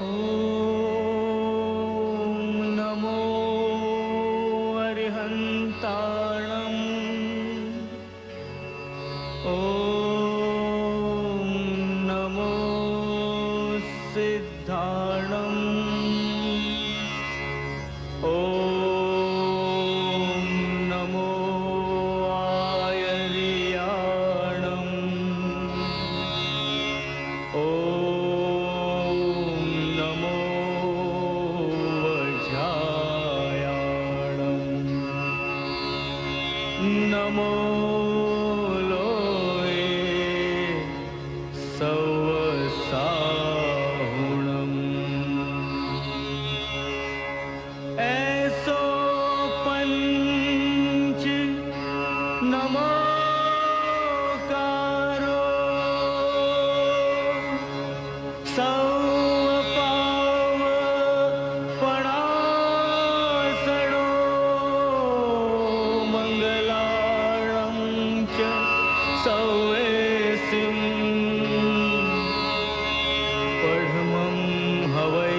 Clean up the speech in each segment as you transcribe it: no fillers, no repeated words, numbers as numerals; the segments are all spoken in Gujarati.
ॐ नमो अरिहन्ताणम् ॐ नमो सिद्धाणम् ॐ नमो आयर्याणम् ॐ नमो वज्रायाणम् नमो लोये सवसाहुणम् ऐसो पंच नमोकारो सौपावपणासनो मंगलाणं च सौवेसिं पढमं हवै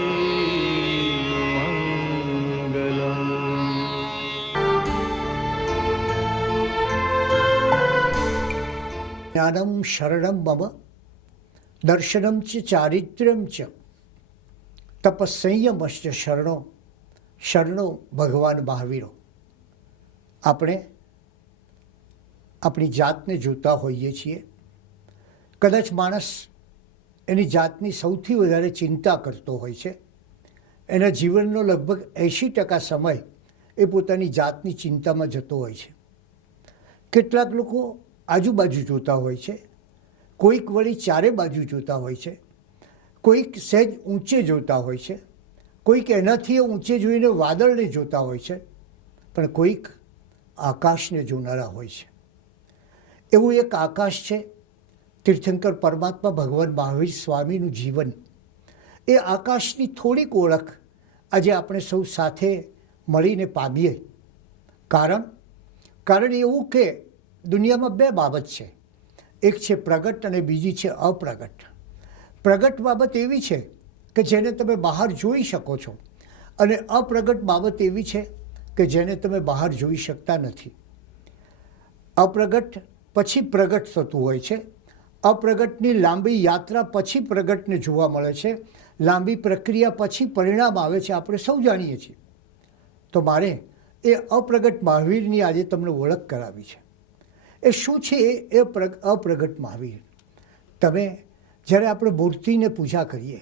मंगलम्। જ્ઞાનમ શરણમ મમ દર્શનમ ચ ચારિત્ર્યમ ચ તપસંયમશ્ચ શરણો શરણો ભગવાન મહાવીરો. આપણે આપણી જાતને જોતા હોઈએ છીએ. કદાચ માણસ એની જાતની સૌથી વધારે ચિંતા કરતો હોય છે. એના જીવનનો લગભગ 80% સમય એ પોતાની જાતની ચિંતામાં જતો હોય છે. કેટલાક લોકો આજુબાજુ જોતા હોય છે, કોઈક વળી ચારે બાજુ જોતા હોય છે, કોઈક સહેજ ઊંચે જોતા હોય છે, કોઈક એનાથી ઊંચે જોઈને વાદળને જોતા હોય છે, પણ કોઈક આકાશને જોનારા હોય છે. એવું એક આકાશ છે તીર્થંકર પરમાત્મા ભગવાન મહાવીર સ્વામીનું જીવન. એ આકાશની થોડીક ઓળખ આજે આપણે સૌ સાથે મળીને પામીએ. કારણ એવું કે દુનિયામાં બે બાબત છે, એક છે પ્રગટ અને બીજી છે અપ્રગટ. પ્રગટ બાબત એવી છે કે જેને તમે બહાર જોઈ શકો છો, અને અપ્રગટ બાબત એવી છે કે જેને તમે બહાર જોઈ શકતા નથી. અપ્રગટ પછી પ્રગટ થતું હોય છે. અપ્રગટની લાંબી યાત્રા પછી પ્રગટને જોવા મળે છે. લાંબી પ્રક્રિયા પછી પરિણામ આવે છે, આપણે સૌ જાણીએ છીએ. તો મારે એ અપ્રગટ મહાવીરની આજે તમને ઓળખ કરાવી છે. એ શું છે એ અપ્રગટ મહાવીર? તમે જ્યારે આપણે મૂર્તિને પૂજા કરીએ,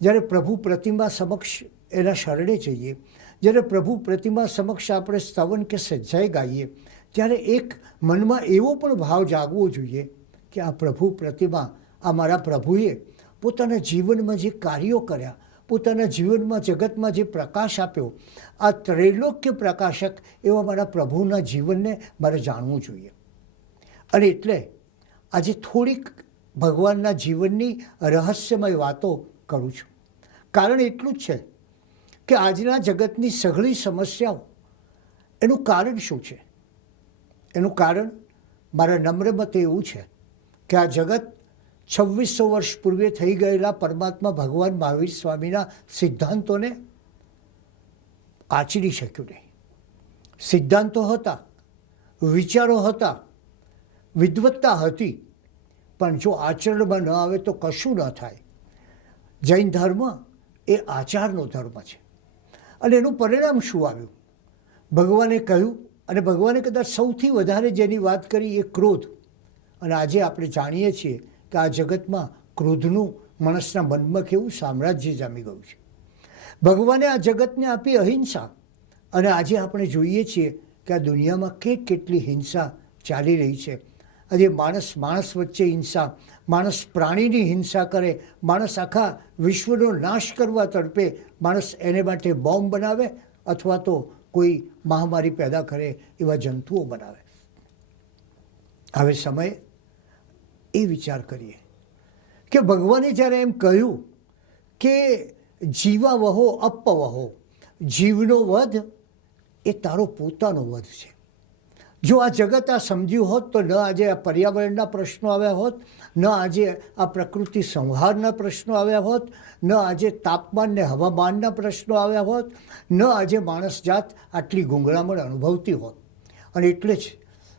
જ્યારે પ્રભુ પ્રતિમા સમક્ષ એના શરણે જઈએ, જ્યારે પ્રભુ પ્રતિમા સમક્ષ આપણે સ્તવન કે સજ્જાઈ ગાઈએ, ત્યારે એક મનમાં એવો પણ ભાવ જાગવો જોઈએ કે આ પ્રભુ પ્રતિમા, આ મારા પ્રભુએ પોતાના જીવનમાં જે કાર્યો કર્યા, પોતાના જીવનમાં જગતમાં જે પ્રકાશ આપ્યો, આ ત્રૈલોક્ય પ્રકાશક એવા મારા પ્રભુના જીવનને મારે જાણવું જોઈએ. અને એટલે આજે થોડીક ભગવાનના જીવનની રહસ્યમય વાતો કરું છું. કારણ એટલું જ છે કે આજના જગતની સઘળી સમસ્યાઓ, એનું કારણ શું છે? એનું કારણ મારા નમ્ર મતે એવું છે કે આ જગત 2600 વર્ષ પૂર્વે થઈ ગયેલા પરમાત્મા ભગવાન મહાવીર સ્વામીના સિદ્ધાંતોને આચરી શક્યું નહીં. સિદ્ધાંતો હતા, વિચારો હતા, વિદ્વત્તા હતી, પણ જો આચરણમાં ન આવે તો કશું ન થાય. જૈન ધર્મ એ આચારનો ધર્મ છે. અને એનું પરિણામ શું આવ્યું? ભગવાને કહ્યું, અને ભગવાને કદાચ સૌથી વધારે જેની વાત કરી એ ક્રોધ. અને આજે આપણે જાણીએ છીએ કે આ જગતમાં ક્રોધનું માણસના મનમાં કેવું સામ્રાજ્ય જામી ગયું છે. ભગવાને આ જગતને આપી અહિંસા, અને આજે આપણે જોઈએ છીએ કે આ દુનિયામાં કેટલી હિંસા ચાલી રહી છે. આજે માણસ વચ્ચે હિંસા, માણસ પ્રાણીની હિંસા કરે, માણસ આખા વિશ્વનો નાશ કરવા તડપે, માણસ એને માટે બોમ્બ બનાવે અથવા તો કોઈ મહામારી પેદા કરે એવા જંતુઓ બનાવે. હવે સમયે એ વિચાર કરીએ કે ભગવાને જ્યારે એમ કહ્યું કે જીવા વહો અપવહો, જીવનો વધ એ તારો પોતાનો વધ છે. જો આ જગત આ સમજ્યું હોત તો ન આજે આ પર્યાવરણના પ્રશ્નો આવ્યા હોત, ન આજે આ પ્રકૃતિ સંહારના પ્રશ્નો આવ્યા હોત, ન આજે તાપમાન ને હવામાનના પ્રશ્નો આવ્યા હોત, ન આજે માણસ જાત આટલી ગુંગળામણ અનુભવતી હોત. અને એટલે જ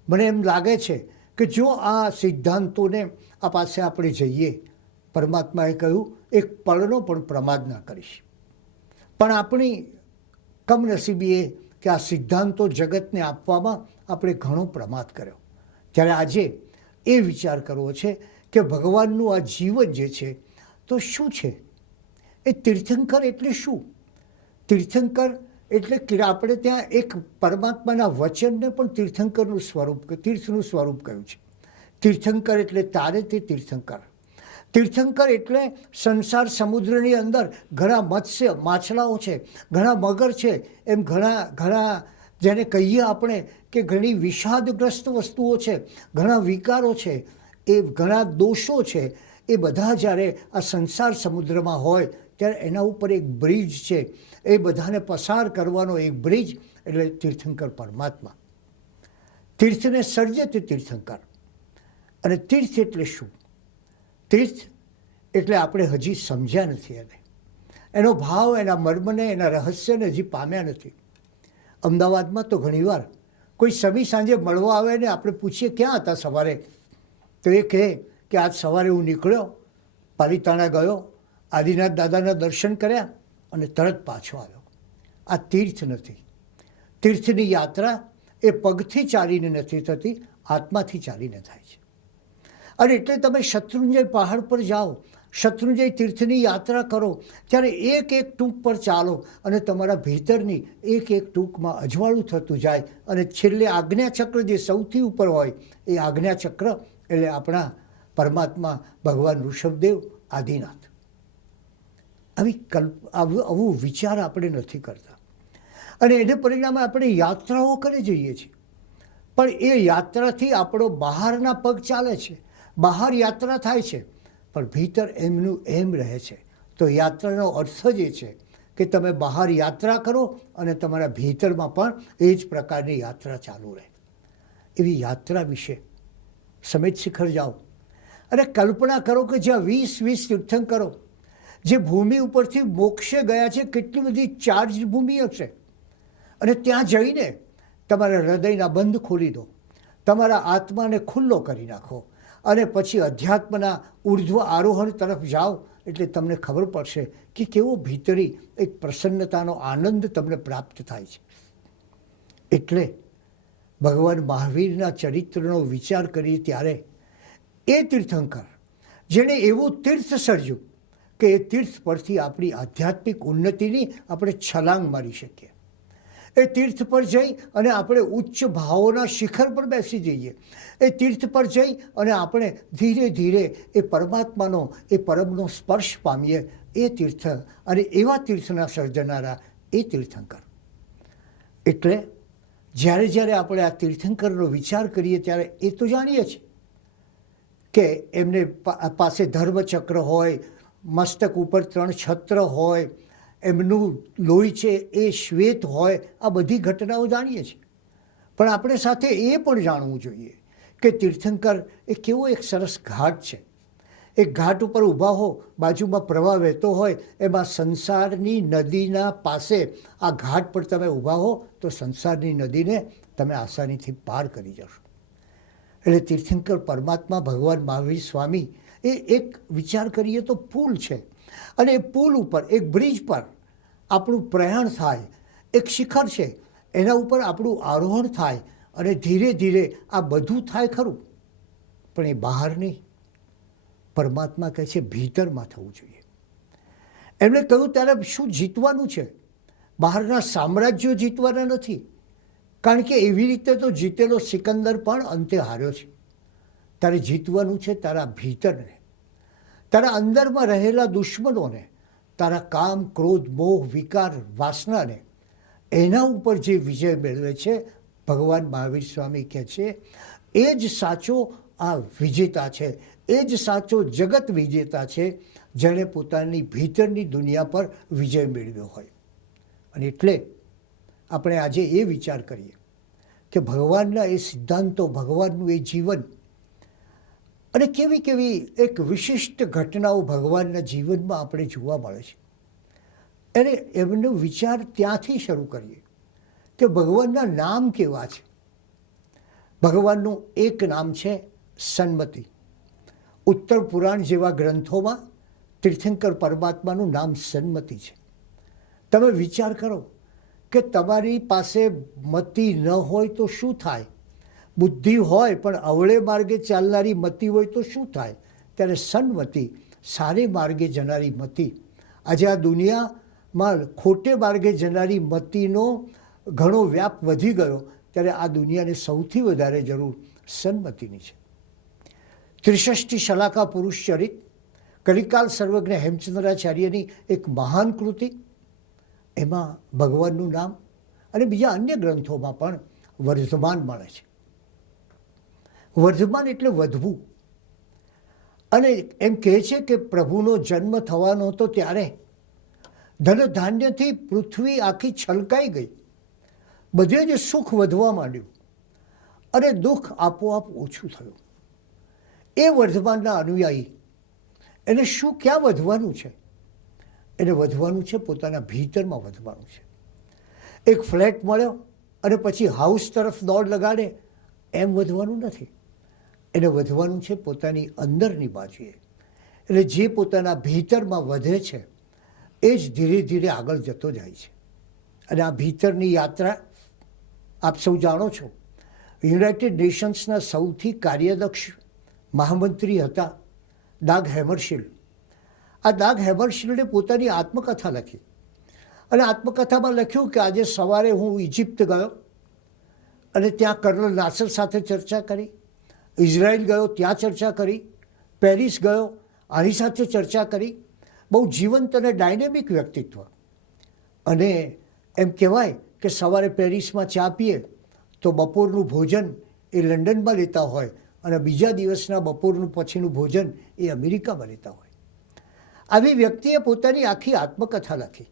મને એમ લાગે છે કે જો આ સિદ્ધાંતોને આ પાસે આપણે જઈએ, પરમાત્માએ કહ્યું એક પળનો પણ પ્રમાદ ના કરીશ. પણ આપણી કમનસીબી એ કે આ સિદ્ધાંતો જગતને આપવામાં આપણે ઘણો પ્રમાદ કર્યો. ત્યારે આજે એ વિચાર કરવો છે કે ભગવાનનું આ જીવન જે છે તો શું છે? એ તીર્થંકર એટલે શું? તીર્થંકર એટલે કે આપણે ત્યાં એક પરમાત્માના વચનને પણ તીર્થંકરનું સ્વરૂપ, તીર્થનું સ્વરૂપ કહ્યું છે. તીર્થંકર એટલે તારે તે તીર્થંકર. તીર્થંકર એટલે સંસાર સમુદ્રની અંદર ઘણા મત્સ્ય માછલાઓ છે, ઘણા મગર છે, એમ ઘણા જેને કહીએ આપણે કે ઘણી વિષાદગ્રસ્ત વસ્તુઓ છે, ઘણા વિકારો છે, એ ઘણા દોષો છે, એ બધા જ્યારે આ સંસાર સમુદ્રમાં હોય ત્યારે એના ઉપર એક બ્રિજ છે, એ બધાને પસાર કરવાનો એક બ્રિજ એટલે તીર્થંકર પરમાત્મા. તીર્થને સર્જે તે તીર્થંકર. અને તીર્થ એટલે શું? તીર્થ એટલે આપણે હજી સમજ્યા નથી એનો ભાવ, એના મર્મને, એના રહસ્યને હજી પામ્યા નથી. અમદાવાદમાં તો ઘણીવાર કોઈ સમી સાંજે મળવા આવે ને આપણે પૂછીએ ક્યાં હતા સવારે, તો એ કહે કે આજ સવારે હું નીકળ્યો, પાલિતાણા ગયો, આદિનાથ દાદાના દર્શન કર્યા અને તરત પાછો આવ્યો. આ તીર્થ નથી. તીર્થની યાત્રા એ પગથી ચાલીને નથી થતી, આત્માથી ચાલીને થાય છે. અને એટલે તમે શત્રુંજય પહાડ પર જાઓ, શત્રુંજય તીર્થની યાત્રા કરો, ત્યારે એક એક ટૂંક પર ચાલો અને તમારા ભીતરની એક એક ટૂંકમાં અજવાળું થતું જાય અને છેલ્લે આજ્ઞાચક્ર જે સૌથી ઉપર હોય એ આજ્ઞાચક્ર એટલે આપણા પરમાત્મા ભગવાન ઋષભદેવ આદિનાથ. આવું વિચાર આપણે નથી કરતા અને એને પરિણામે આપણે યાત્રાઓ કરી જઈએ છીએ. પણ એ યાત્રાથી આપણો બહારના પગ ચાલે છે, બહાર યાત્રા થાય છે, પણ ભીતર એમનું એમ રહે છે. તો યાત્રાનો અર્થ જ એ છે કે તમે બહાર યાત્રા કરો અને તમારા ભીતરમાં પણ એ જ પ્રકારની યાત્રા ચાલુ રહે. એવી યાત્રા વિશે સમેત શિખર જાઓ અને કલ્પના કરો કે જ્યાં 20 તીર્થંકરો જે ભૂમિ ઉપરથી મોક્ષે ગયા છે, કેટલી બધી ચાર્જ ભૂમિ હશે. અને ત્યાં જઈને તમારા હૃદયના બંધ ખોલી દો, તમારા આત્માને ખુલ્લો કરી નાખો અને પછી અધ્યાત્મના ઉર્ધ્વ આરોહણ તરફ જાઓ એટલે તમને ખબર પડશે કે કેવો ભીતરી એક પ્રસન્નતાનો આનંદ તમને પ્રાપ્ત થાય છે. એટલે ભગવાન મહાવીરના ચરિત્રનો વિચાર કરીએ ત્યારે એ તીર્થંકર જેણે એવું તીર્થ સર્જ્યું કે એ તીર્થ પરથી આપણી આધ્યાત્મિક ઉન્નતિની આપણે છલાંગ મારી શકીએ. એ તીર્થ પર જઈ અને આપણે ઉચ્ચ ભાવોના શિખર પર બેસી જઈએ. એ તીર્થ પર જઈ અને આપણે ધીરે ધીરે એ પરમાત્માનો, એ પરમનો સ્પર્શ પામીએ. એ તીર્થ અને એવા તીર્થના સર્જનારા એ તીર્થંકર. એટલે જ્યારે આપણે આ તીર્થંકરનો વિચાર કરીએ ત્યારે એ તો જાણીએ છીએ કે એમને પાસે ધર્મચક્ર હોય, મસ્તક ઉપર 3 છત્ર હોય, એમનું લોહી છે એ શ્વેત હોય, આ બધી ઘટનાઓ જાણીએ છીએ. પણ આપણે સાથે એ પણ જાણવું જોઈએ કે તીર્થંકર એ કેવો એક સરસ ઘાટ છે. એક ઘાટ ઉપર ઊભા હો, બાજુમાં પ્રવાહ વહેતો હોય, એમાં સંસારની નદીના પાસે આ ઘાટ પર તમે ઊભા હો તો સંસારની નદીને તમે આસાનીથી પાર કરી જશો. એટલે તીર્થંકર પરમાત્મા ભગવાન મહાવીર સ્વામી એ એક વિચાર કરીએ તો પુલ છે અને એ પુલ ઉપર એક બ્રિજ પર આપણું પ્રયાણ થાય, એક શિખર છે એના ઉપર આપણું આરોહણ થાય અને ધીરે ધીરે આ બધું થાય ખરું, પણ એ બહાર નહીં. પરમાત્મા કહે છે ભીતરમાં થવું જોઈએ. એમણે કહ્યું ત્યારે શું જીતવાનું છે? બહારના સામ્રાજ્યો જીતવાના નથી, કારણ કે એવી રીતે તો જીતેલો સિકંદર પણ અંતે હાર્યો છે. તારે જીતવાનું છે તારા ભીતરને, તારા અંદરમાં રહેલા દુશ્મનોને, તારા કામ, ક્રોધ, મોહ, વિકાર, વાસનાને. એના ઉપર જે વિજય મેળવે છે, ભગવાન મહાવીર સ્વામી કહે છે એ જ સાચો આ વિજેતા છે, એ જ સાચો જગત વિજેતા છે જેણે પોતાની ભીતરની દુનિયા પર વિજય મેળવ્યો હોય. અને એટલે આપણે આજે એ વિચાર કરીએ કે ભગવાનના એ સિદ્ધાંતો, ભગવાનનું એ જીવન અને કેવી કેવી એક વિશિષ્ટ ઘટનાઓ ભગવાનના જીવનમાં આપણે જોવા મળે છે. અને એમનો વિચાર ત્યાંથી શરૂ કરીએ કે ભગવાનના નામ કેવા છે. ભગવાનનું એક નામ છે સન્મતિ. ઉત્તર પુરાણ જેવા ગ્રંથોમાં તીર્થંકર પરમાત્માનું નામ સન્મતિ છે. તમે વિચાર કરો કે તમારી પાસે મતિ ન હોય તો શું થાય? બુદ્ધિ હોય પણ અવળે માર્ગે ચાલનારી મતિ હોય તો શું થાય? ત્યારે સન્મતિ, સારે માર્ગે જનારી મતિ. આજે આ દુનિયામાં ખોટે માર્ગે જનારી મતિનો ઘણો વ્યાપ વધી ગયો, ત્યારે આ દુનિયાને સૌથી વધારે જરૂર સન્મતિની છે. ત્રિષષ્ટિ શલાકા પુરુષ ચરિત, કલિકાલ સર્વજ્ઞ હેમચંદ્રાચાર્યની એક મહાન કૃતિ. એમાં ભગવાનનું નામ અને બીજા અન્ય ગ્રંથોમાં પણ વર્ધમાન મળે છે. વર્ધમાન એટલે વધવું. અને એમ કહે છે કે પ્રભુનો જન્મ થવાનો હતો ત્યારે ધન ધાન્યથી પૃથ્વી આખી છલકાઈ ગઈ. બધે જ સુખ વધવા માંડ્યું અને દુઃખ આપોઆપ ઓછું થયું. એ વર્ધમાનના અનુયાયી એને શું ક્યાં વધવાનું છે? એને વધવાનું છે પોતાના ભીતરમાં વધવાનું છે. એક ફ્લેટ મળ્યો અને પછી હાઉસ તરફ દોડ લગાડે એમ વધવાનું નથી. એને વધવાનું છે પોતાની અંદરની બાજુએ. એટલે જે પોતાના ભીતરમાં વધે છે એ જ ધીરે ધીરે આગળ જતો જાય છે. અને આ ભીતરની યાત્રા આપ સૌ જાણો છો, યુનાઇટેડ નેશન્સના સૌથી કાર્યદક્ષ મહામંત્રી હતા ડાગ હેમરશિલ્ડ. આ ડાગ હેમરશિલ્ડે પોતાની આત્મકથા લખી અને આત્મકથામાં લખ્યું કે આજે સવારે હું ઇજિપ્ત ગયો અને ત્યાં કર્નલ નાસર સાથે ચર્ચા કરી, ઇઝરાયલ ગયો ત્યાં ચર્ચા કરી, પેરિસ ગયો આની સાથે ચર્ચા કરી. બહુ જીવંત અને ડાયનેમિક વ્યક્તિત્વ. અને એમ કહેવાય કે સવારે પેરિસમાં ચા પીએ તો બપોરનું ભોજન એ લંડનમાં લેતા હોય અને બીજા દિવસના બપોરનું પછીનું ભોજન એ અમેરિકામાં લેતા હોય. આવી વ્યક્તિએ પોતાની આખી આત્મકથા લખી.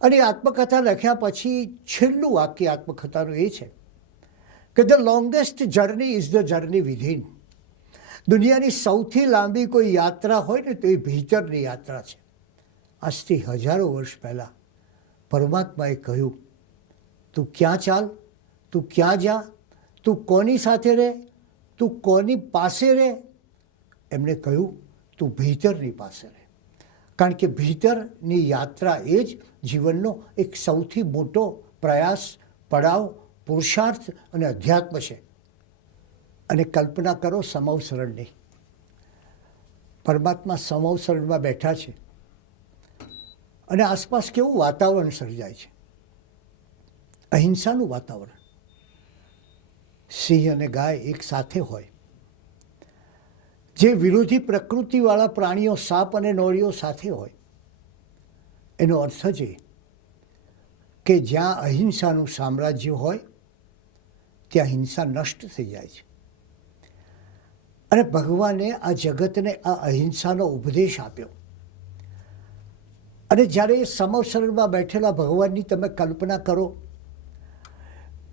અને આત્મકથા લખ્યા પછી છેલ્લું વાક્ય આત્મકથાનું એ છે કે the longest journey is the journey within. દુનિયાની સૌથી લાંબી કોઈ યાત્રા હોય ને તો એ ભીતરની યાત્રા છે. આજથી હજારો વર્ષ પહેલાં પરમાત્માએ કહ્યું, તું ક્યાં ચાલ, તું ક્યાં જા, તું કોની સાથે રહે, તું કોની પાસે રહે? એમણે કહ્યું, તું ભીતરની પાસે રહે. કારણ કે ભીતરની યાત્રા એ જ જીવનનો એક સૌથી મોટો પ્રયાસ, પડાવ, પુરુષાર્થ અને અધ્યાત્મ છે. અને કલ્પના કરો સમવસરણની. પરમાત્મા સમવસરણમાં બેઠા છે અને આસપાસ કેવું વાતાવરણ સર્જાય છે? અહિંસાનું વાતાવરણ. સિંહ અને ગાય એક સાથે હોય. જે વિરોધી પ્રકૃતિવાળા પ્રાણીઓ સાપ અને નોળીઓ સાથે હોય. એનો અર્થ જ એ કે જ્યાં અહિંસાનું સામ્રાજ્ય હોય ત્યાં હિંસા નષ્ટ થઈ જાય છે. અને ભગવાને આ જગતને આ અહિંસાનો ઉપદેશ આપ્યો. અને જ્યારે એ સમવસરણમાં બેઠેલા ભગવાનની તમે કલ્પના કરો,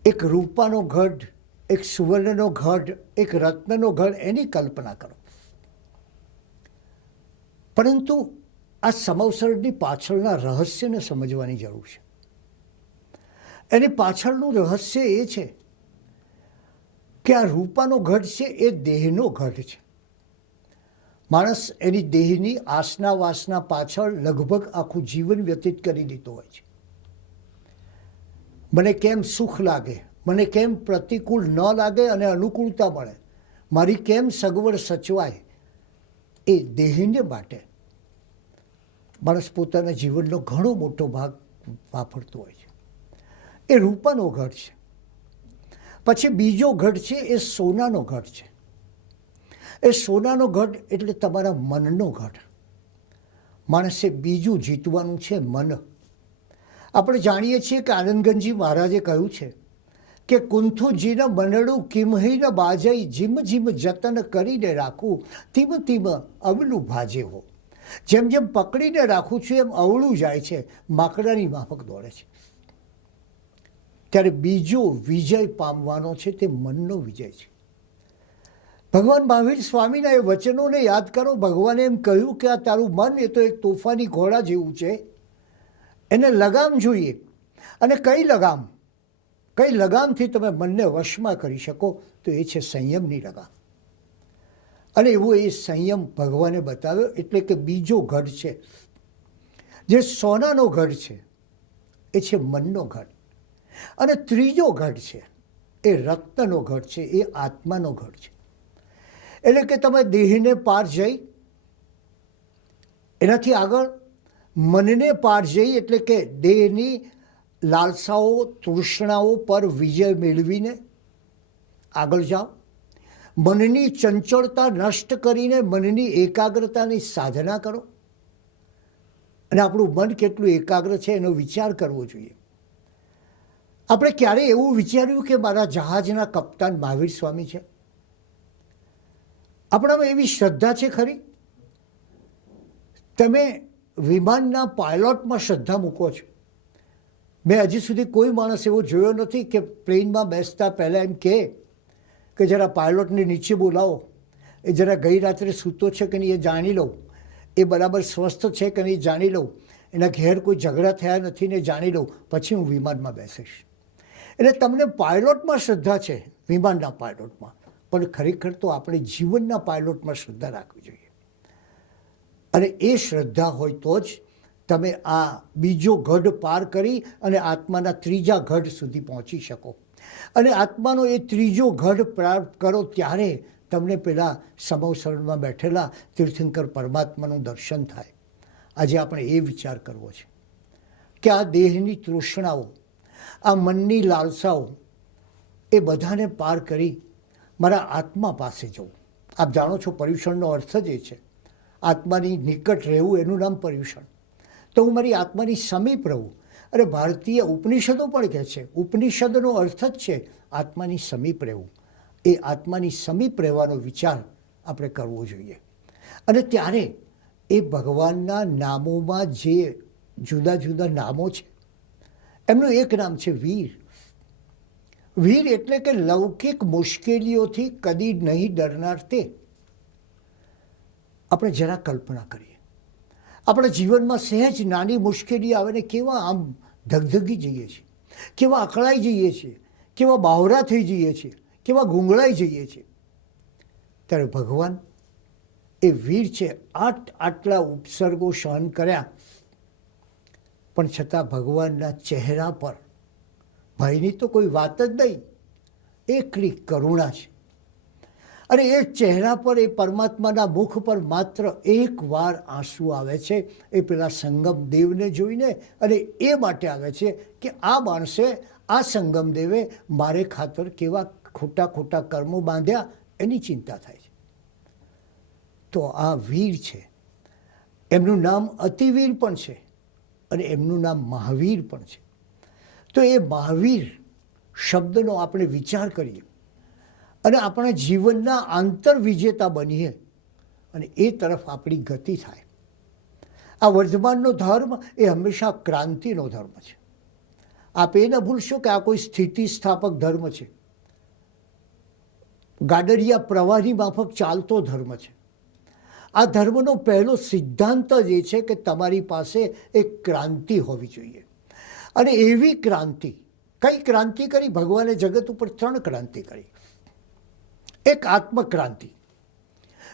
એક રૂપાનો ગઢ, એક સુવર્ણનો ગઢ, એક રત્નનો ગઢ, એની કલ્પના કરો. પરંતુ આ સમવસરણની પાછળના રહસ્યને સમજવાની જરૂર છે. એની પાછળનું રહસ્ય એ છે કે આ રૂપાનો ગઢ છે એ દેહનો ગઢ છે. માણસ એની દેહની આસના વાસના પાછળ લગભગ આખું જીવન વ્યતીત કરી દીધું હોય છે. મને કેમ સુખ લાગે, મને કેમ પ્રતિકૂળ ન લાગે અને અનુકૂળતા મળે, મારી કેમ સગવડ સચવાય, એ દેહને માટે માણસ પોતાના જીવનનો ઘણો મોટો ભાગ વાપરતો હોય છે. એ રૂપાનો ગઢ છે. પછી બીજો ગઢ છે એ સોનાનો ગઢ છે. એ સોનાનો ગઢ એટલે તમારા મનનો ગઢ. માણસે બીજું જીતવાનું છે મન. આપણે જાણીએ છીએ કે આનંદગંજી મહારાજે કહ્યું છે કે કુંથુજીને મનડું કિમહીન બાજઈ, જીમ જીમ જતન કરીને રાખવું, તીમ તીમ અવલું ભાજે હો. જેમ જેમ પકડીને રાખું છું એમ અવળું જાય છે, માકડાની માફક દોડે છે. ત્યારે બીજો વિજય પામવાનો છે તે મનનો વિજય છે. ભગવાન મહાવીર સ્વામીના એ વચનોને યાદ કરો. ભગવાને એમ કહ્યું કે આ તારું મન એ તો એક તોફાની ઘોડા જેવું છે, એને લગામ જોઈએ. અને કઈ લગામથી તમે મનને વશમાં કરી શકો તો એ છે સંયમની લગામ. અને એવો એ સંયમ ભગવાને બતાવ્યો. એટલે કે બીજો ગઢ છે જે સોનાનો ગઢ છે એ છે મનનો ગઢ. અને ત્રીજો ગઢ છે એ રક્તનો ગઢ છે, એ આત્માનો ગઢ છે. એટલે કે તમે દેહને પાર જઈ, એનાથી આગળ મનને પાર જઈ, એટલે કે દેહની લાલસાઓ તૃષ્ણાઓ પર વિજય મેળવીને આગળ જાઓ. મનની ચંચળતા નષ્ટ કરીને મનની એકાગ્રતાની સાધના કરો. અને આપણું મન કેટલું એકાગ્ર છે એનો વિચાર કરવો જોઈએ. આપણે ક્યારેય એવું વિચાર્યું કે મારા જહાજના કપ્તાન મહાવીર સ્વામી છે? આપણામાં એવી શ્રદ્ધા છે ખરી? તમે વિમાનના પાયલોટમાં શ્રદ્ધા મૂકો છો? મેં હજી સુધી કોઈ માણસ એવો જોયો નથી કે પ્લેનમાં બેસતા પહેલાં એમ કહે કે જરા પાયલોટને નીચે બોલાવો, એ જરા ગઈ રાત્રે સૂતો છે કે નહીં એ જાણી લઉં, એ બરાબર સ્વસ્થ છે કે નહીં જાણી લઉં, એના ઘેર કોઈ ઝઘડા થયા નથી ને જાણી લઉં, પછી હું વિમાનમાં બેસીશ. એટલે તમને પાયલોટમાં શ્રદ્ધા છે, વિમાનના પાયલોટમાં, પણ ખરેખર તો આપણે જીવનના પાયલોટમાં શ્રદ્ધા રાખવી જોઈએ. અને એ શ્રદ્ધા હોય તો જ તમે આ બીજો ગઢ પાર કરી અને આત્માના ત્રીજા ગઢ સુધી પહોંચી શકો. અને આત્માનો એ ત્રીજો ગઢ પ્રાપ્ત કરો ત્યારે તમને પેલા સમવસરણમાં બેઠેલા તીર્થંકર પરમાત્માનું દર્શન થાય. આજે આપણે એ વિચાર કરવો છે કે આ દેહની તૃષ્ણાઓ, આ મનની લાલસાઓ, એ બધાને પાર કરી મારા આત્મા પાસે જવું. આપ જાણો છો પર્યુષણનો અર્થ જ એ છે, આત્માની નિકટ રહેવું, એનું નામ પર્યુષણ. તો હું મારી આત્માની સમીપ રહું. અરે ભારતીય ઉપનિષદો પણ કહે છે, ઉપનિષદનો અર્થ જ છે આત્માની સમીપ રહેવું. એ આત્માની સમીપ રહેવાનો વિચાર આપણે કરવો જોઈએ. અને ત્યારે એ ભગવાનના નામોમાં જે જુદા જુદા નામો છે, એમનું એક નામ છે વીર. વીર એટલે કે લૌકિક મુશ્કેલીઓથી કદી નહીં ડરનાર તે. આપણે જરા કલ્પના કરીએ, આપણા જીવનમાં સહેજ નાની મુશ્કેલી આવે ને કેવા આમ ધગધગી જઈએ છીએ, કેવા અકળાઈ જઈએ છીએ, કેવા બાવરા થઈ જઈએ છીએ, કેવા ગુંગળાઈ જઈએ છીએ. ત્યારે ભગવાન એ વીર છે. આટલા ઉપસર્ગો સહન કર્યા પણ છતાં ભગવાનના ચહેરા પર ભયની તો કોઈ વાત જ નહીં, એકલી કરુણા છે. અને એ ચહેરા પર, એ પરમાત્માના મુખ પર માત્ર એક વાર આંસુ આવે છે, એ પેલા સંગમ દેવને જોઈને. અને એ માટે આવે છે કે આ માણસે, આ સંગમ દેવે મારે ખાતર કેવા ખોટા કર્મો બાંધ્યા, એની ચિંતા થાય છે. તો આ વીર છે. એમનું નામ અતિવીર પણ છે અને એમનું નામ મહાવીર પણ છે. તો એ મહાવીર શબ્દનો આપણે વિચાર કરીએ અને આપણા જીવનના આંતર વિજેતા બનીએ અને એ તરફ આપણી ગતિ થાય. આ વર્તમાનનો ધર્મ એ હંમેશા ક્રાંતિનો ધર્મ છે. આપ એ ન ભૂલશો કે આ કોઈ સ્થિતિસ્થાપક ધર્મ છે, ગાડરિયા પ્રવાહની માફક ચાલતો ધર્મ છે. આ ધર્મનો પહેલો સિદ્ધાંત જ એ છે કે તમારી પાસે એક ક્રાંતિ હોવી જોઈએ. અને એવી ક્રાંતિ, કઈ ક્રાંતિ કરી? ભગવાને જગત ઉપર 3 ક્રાંતિ કરી. એક આત્મક્રાંતિ.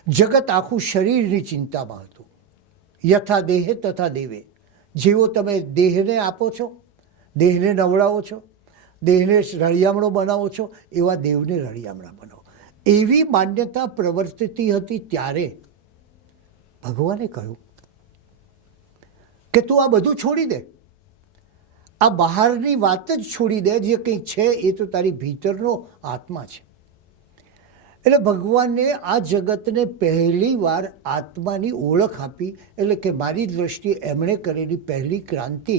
જગત આખું શરીરની ચિંતામાં હતું. યથા દેહે તથા દેવે. જેવો તમે દેહને આપો છો, દેહને નવડાવો છો, દેહને રળિયામણો બનાવો છો, એવા દેવને રળિયામણા બનાવો. એવી માન્યતા પ્રવર્તતી હતી. ત્યારે ભગવાને કહ્યું કે તું આ બધું છોડી દે, આ બહારની વાત જ છોડી દે. જે કંઈ છે એ તો તારી ભીતરનો આત્મા છે. એટલે ભગવાને આ જગતને પહેલી વાર આત્માની ઓળખ આપી. એટલે કે મારી દ્રષ્ટિએ એમણે કરેલી પહેલી ક્રાંતિ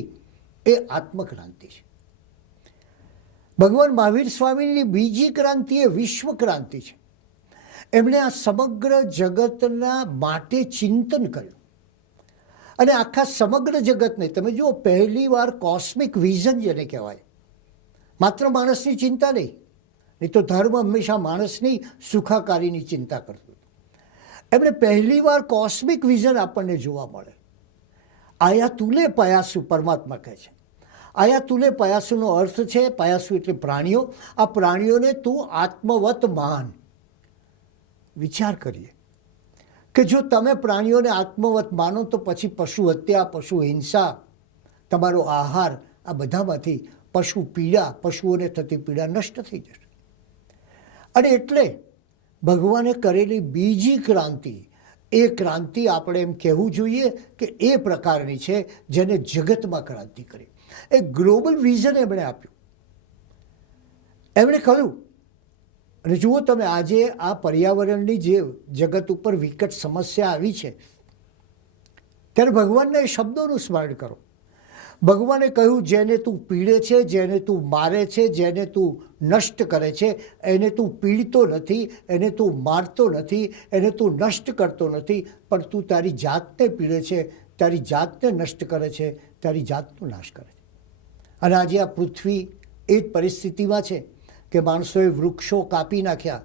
એ આત્મક્રાંતિ છે. ભગવાન મહાવીર સ્વામીની બીજી ક્રાંતિ એ વિશ્વ ક્રાંતિ છે. એમણે આ સમગ્ર જગતના માટે ચિંતન કર્યું અને આખા સમગ્ર જગતને, તમે જુઓ, પહેલી વાર કોસ્મિક વિઝન જેને કહેવાય, માત્ર માણસની ચિંતા નહીં તો ધર્મ હંમેશા માણસની સુખાકારીની ચિંતા કરતો. એમણે પહેલીવાર કોસ્મિક વિઝન આપણને જોવા મળે. આયા તુલે પયાસુ, પરમાત્મા કહે છે. આયા તુલે પયાસુનો અર્થ છે, પયાસુ એટલે પ્રાણીઓ. આ પ્રાણીઓને તું આત્મવત માન. વિચાર કરીએ કે જો તમે પ્રાણીઓને આત્મવત માનો તો પછી પશુ હત્યા, પશુ હિંસા, તમારો આહાર, આ બધામાંથી પશુ પીડા, પશુઓને થતી પીડા નષ્ટ થઈ જશે. અને એટલે ભગવાને કરેલી બીજી ક્રાંતિ, એ ક્રાંતિ આપણે એમ કહેવું જોઈએ કે એ પ્રકારની છે જેને જગતમાં ક્રાંતિ કરી. એક ગ્લોબલ વિઝન એમણે આપ્યું. એમણે કહ્યું, અને જુઓ તમે આજે આ પર્યાવરણની જે જગત ઉપર વિકટ સમસ્યા આવી છે, ત્યારે ભગવાનના એ શબ્દોનું સ્મરણ કરો. ભગવાને કહ્યું, જેને તું પીડે છે, જેને તું મારે છે, જેને તું નષ્ટ કરે છે, એને તું પીડતો નથી, એને તું મારતો નથી, એને તું નષ્ટ કરતો નથી, પણ તું તારી જાતને પીડે છે, તારી જાતને નષ્ટ કરે છે, તારી જાતનો નાશ કરે છે. અને આજે આ પૃથ્વી એ જ પરિસ્થિતિમાં છે કે માણસોએ વૃક્ષો કાપી નાખ્યા,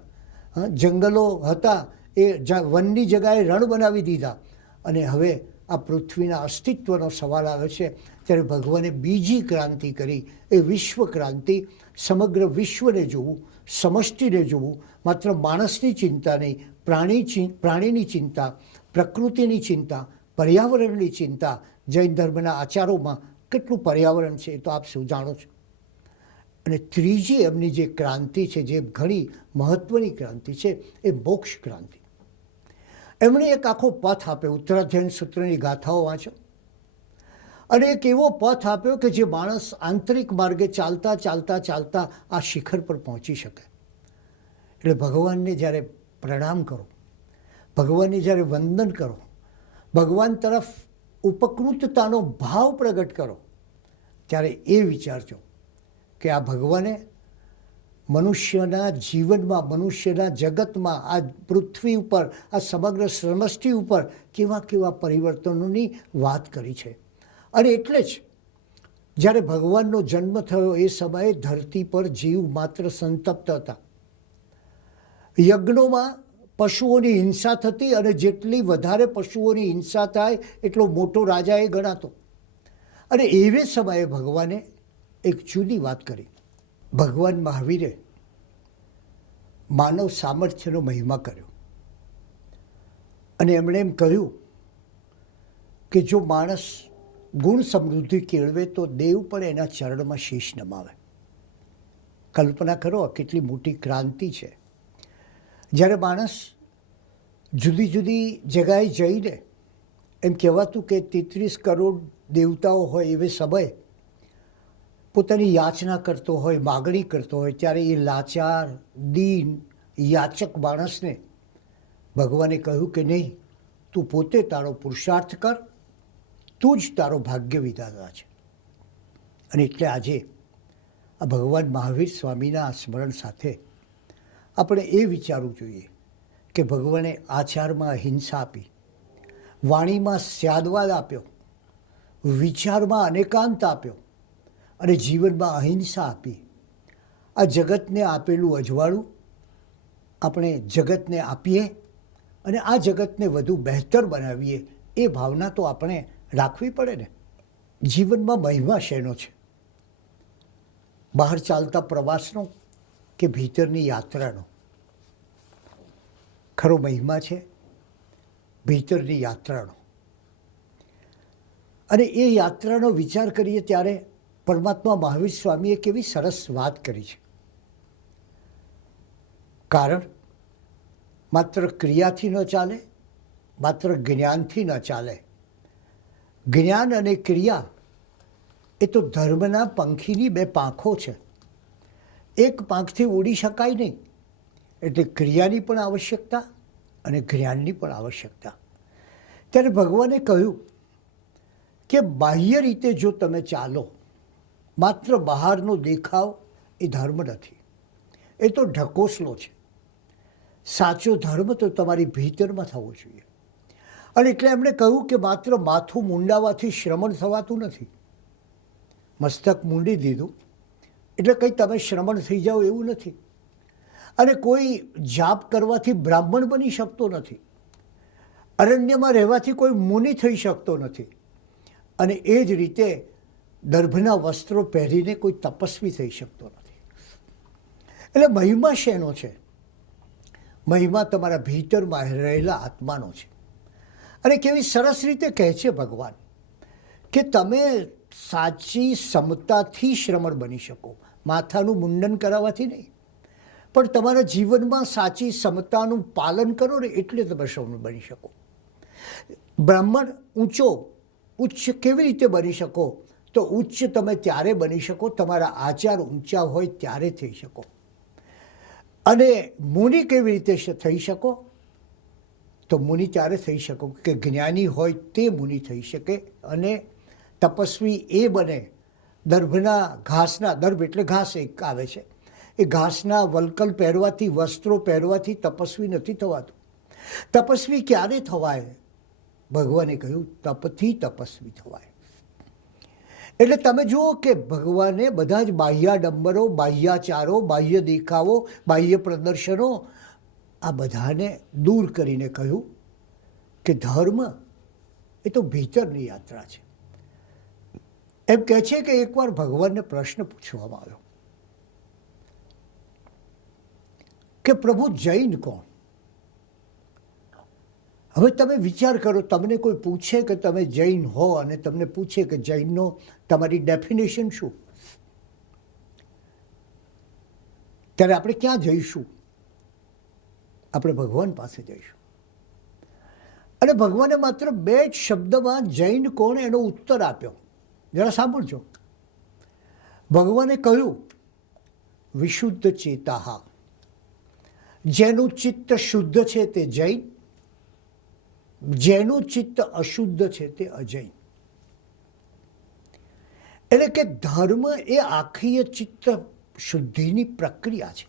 જંગલો હતા એ વનની જગાએ રણ બનાવી દીધા, અને હવે આ પૃથ્વીના અસ્તિત્વનો સવાલ આવે છે. ત્યારે ભગવાને બીજી ક્રાંતિ કરી, એ વિશ્વ ક્રાંતિ. સમગ્ર વિશ્વને જોવું, સમષ્ટિને જોવું, માત્ર માણસની ચિંતા નહીં, પ્રાણીની ચિંતા, પ્રકૃતિની ચિંતા, પર્યાવરણની ચિંતા. જૈન ધર્મના આચારોમાં કેટલું પર્યાવરણ છે એ તો આપ સૌ જાણો છો. અને ત્રીજી એમની જે ક્રાંતિ છે, જે ઘણી મહત્ત્વની ક્રાંતિ છે, એ મોક્ષ ક્રાંતિ. એમણે એક આખો પથ આપ્યો. ઉત્તરાધ્યયન સૂત્રની ગાથાઓ વાંચો અને એક એવો પથ આપ્યો કે જે માણસ આંતરિક માર્ગે ચાલતા ચાલતા ચાલતા આ શિખર પર પહોંચી શકે. એટલે ભગવાનને જ્યારે પ્રણામ કરો, ભગવાનને જ્યારે વંદન કરો, ભગવાન તરફ ઉપકૃતતાનો ભાવ પ્રગટ કરો, ત્યારે એ વિચારજો કે આ ભગવાને મનુષ્યના જીવનમાં, મનુષ્યના જગતમાં, આ પૃથ્વી ઉપર, આ સમગ્ર સમષ્ટિ ઉપર કેવા કેવા પરિવર્તનોની વાત કરી છે. અને એટલે જ જ્યારે ભગવાનનો જન્મ થયો એ સમયે ધરતી પર જીવ માત્ર સંતપ્ત હતા. યજ્ઞોમાં પશુઓની હિંસા થતી, અને જેટલી વધારે પશુઓની હિંસા થાય એટલો મોટો રાજા એ ગણાતો. અને એવે સમયે ભગવાને એક જુદી વાત કરી. ભગવાન મહાવીરે માનવ સામર્થ્યનો મહિમા કર્યો અને એમણે એમ કહ્યું કે જો માણસ ગુણ સમૃદ્ધિ કેળવે તો દેવ પણ એના ચરણમાં શીશ નમાવે. કલ્પના કરો, કેટલી મોટી ક્રાંતિ છે. જ્યારે માણસ જુદી જુદી જગાએ જઈને, એમ કહેવાતું કે 33 કરોડ દેવતાઓ હોય એવે સમયે પોતાની યાચના કરતો હોય, માગણી કરતો હોય, ત્યારે એ લાચાર, દીન, યાચક માણસને ભગવાને કહ્યું કે નહીં, તું પોતે તારો પુરુષાર્થ કર, તું જ તારો ભાગ્ય વિધાતા છે. અને એટલે આજે આ ભગવાન મહાવીર સ્વામીના સ્મરણ સાથે આપણે એ વિચારવું જોઈએ કે ભગવાને આચારમાં અહિંસા આપી, વાણીમાં સ્યાદવાદ આપ્યો, વિચારમાં અનેકાંત આપ્યો, અને જીવનમાં અહિંસા આપી. આ જગતને આપેલું અજવાળું આપણે જગતને આપીએ અને આ જગતને વધુ બહેતર બનાવીએ, એ ભાવના તો આપણે રાખવી પડે ને. જીવનમાં મહિમા શેનો છે? બહાર ચાલતા પ્રવાસનો કે ભીતરની યાત્રાનો? ખરો મહિમા છે ભીતરની યાત્રાનો. અને એ યાત્રાનો વિચાર કરીએ ત્યારે પરમાત્મા મહાવીર સ્વામીએ કેવી સરસ વાત કરી છે. કારણ માત્ર ક્રિયાથી ન ચાલે, માત્ર જ્ઞાનથી ન ચાલે. જ્ઞાન અને ક્રિયા એ તો ધર્મના પંખીની બે પાંખો છે. એક પાંખથી ઉડી શકાય નહીં. એટલે ક્રિયાની પણ આવશ્યકતા અને જ્ઞાનની પણ આવશ્યકતા. ત્યારે ભગવાને કહ્યું કે બાહ્ય રીતે જો તમે ચાલો, માત્ર બહારનો દેખાવ એ ધર્મ નથી, એ તો ઢકોસલો છે. સાચો ધર્મ તો તમારી ભીતરમાં થવો જોઈએ. અને એટલે એમણે કહ્યું કે માત્ર માથું મુંડાવાથી શ્રમણ થવાતું નથી. મસ્તક મૂંડી દીધું એટલે કંઈ તમે શ્રમણ થઈ જાઓ એવું નથી. અને કોઈ જાપ કરવાથી બ્રાહ્મણ બની શકતો નથી. અરણ્યમાં રહેવાથી કોઈ મુનિ થઈ શકતો નથી. અને એ જ રીતે દર્ભના વસ્ત્રો પહેરીને કોઈ તપસ્વી થઈ શકતો નથી. એટલે મહિમા શેનો છે? મહિમા તમારા ભીતરમાં રહેલા આત્માનો છે. અને કેવી સરસ રીતે કહે છે ભગવાન કે તમે સાચી સમતાથી શ્રમણ બની શકો. માથાનું મુંડન કરાવવાથી નહીં, પણ તમારા જીવનમાં સાચી સમતાનું પાલન કરો ને એટલે તમે શ્રમણ બની શકો. બ્રાહ્મણ ઉચ્ચ કેવી રીતે બની શકો? તો ઉચ્ચ તમે ત્યારે બની શકો તમારા આચાર ઊંચા હોય ત્યારે થઈ શકો. અને મુનિ કેવી રીતે થઈ શકો? તો મુનિ ત્યારે થઈ શકો કે જ્ઞાની હોય તે મુનિ થઈ શકે. અને તપસ્વી એ બને દર્ભના ઘાસના, દર્ભ એટલે ઘાસ એક આવે છે, એ ઘાસના વલ્કલ પહેરવાથી, વસ્ત્રો પહેરવાથી તપસ્વી નથી થવાતું. તપસ્વી ક્યારે થવાય? ભગવાને કહ્યું તપથી તપસ્વી થવાય. એટલે તમે જુઓ કે ભગવાને બધા જ બાહ્યાડંબરો, બાહ્યાચારો, બાહ્ય દેખાવો, બાહ્ય પ્રદર્શનો આ બધાને દૂર કરીને કહ્યું કે ધર્મ એ તો ભીતરની યાત્રા છે. એમ કહે છે કે એકવાર ભગવાનને પ્રશ્ન પૂછવામાં આવ્યો કે પ્રભુ જૈન કોણ? હવે તમે વિચાર કરો, તમને કોઈ પૂછે કે તમે જૈન હો અને તમને પૂછે કે જૈનનો તમારી ડેફિનેશન શું, ત્યારે આપણે ક્યાં જઈશું? આપણે ભગવાન પાસે જઈશું. અને ભગવાને માત્ર 2 જ શબ્દમાં જૈન કોણ એનો ઉત્તર આપ્યો. જરા સાંભળજો. ભગવાને કહ્યું વિશુદ્ધ ચેતાહા, જેનું ચિત્ત શુદ્ધ છે તે જૈન, જેનું ચિત્ત અશુદ્ધ છે તે અજૈન. એટલે કે ધર્મ એ આખી ચિત્ત શુદ્ધિની પ્રક્રિયા છે.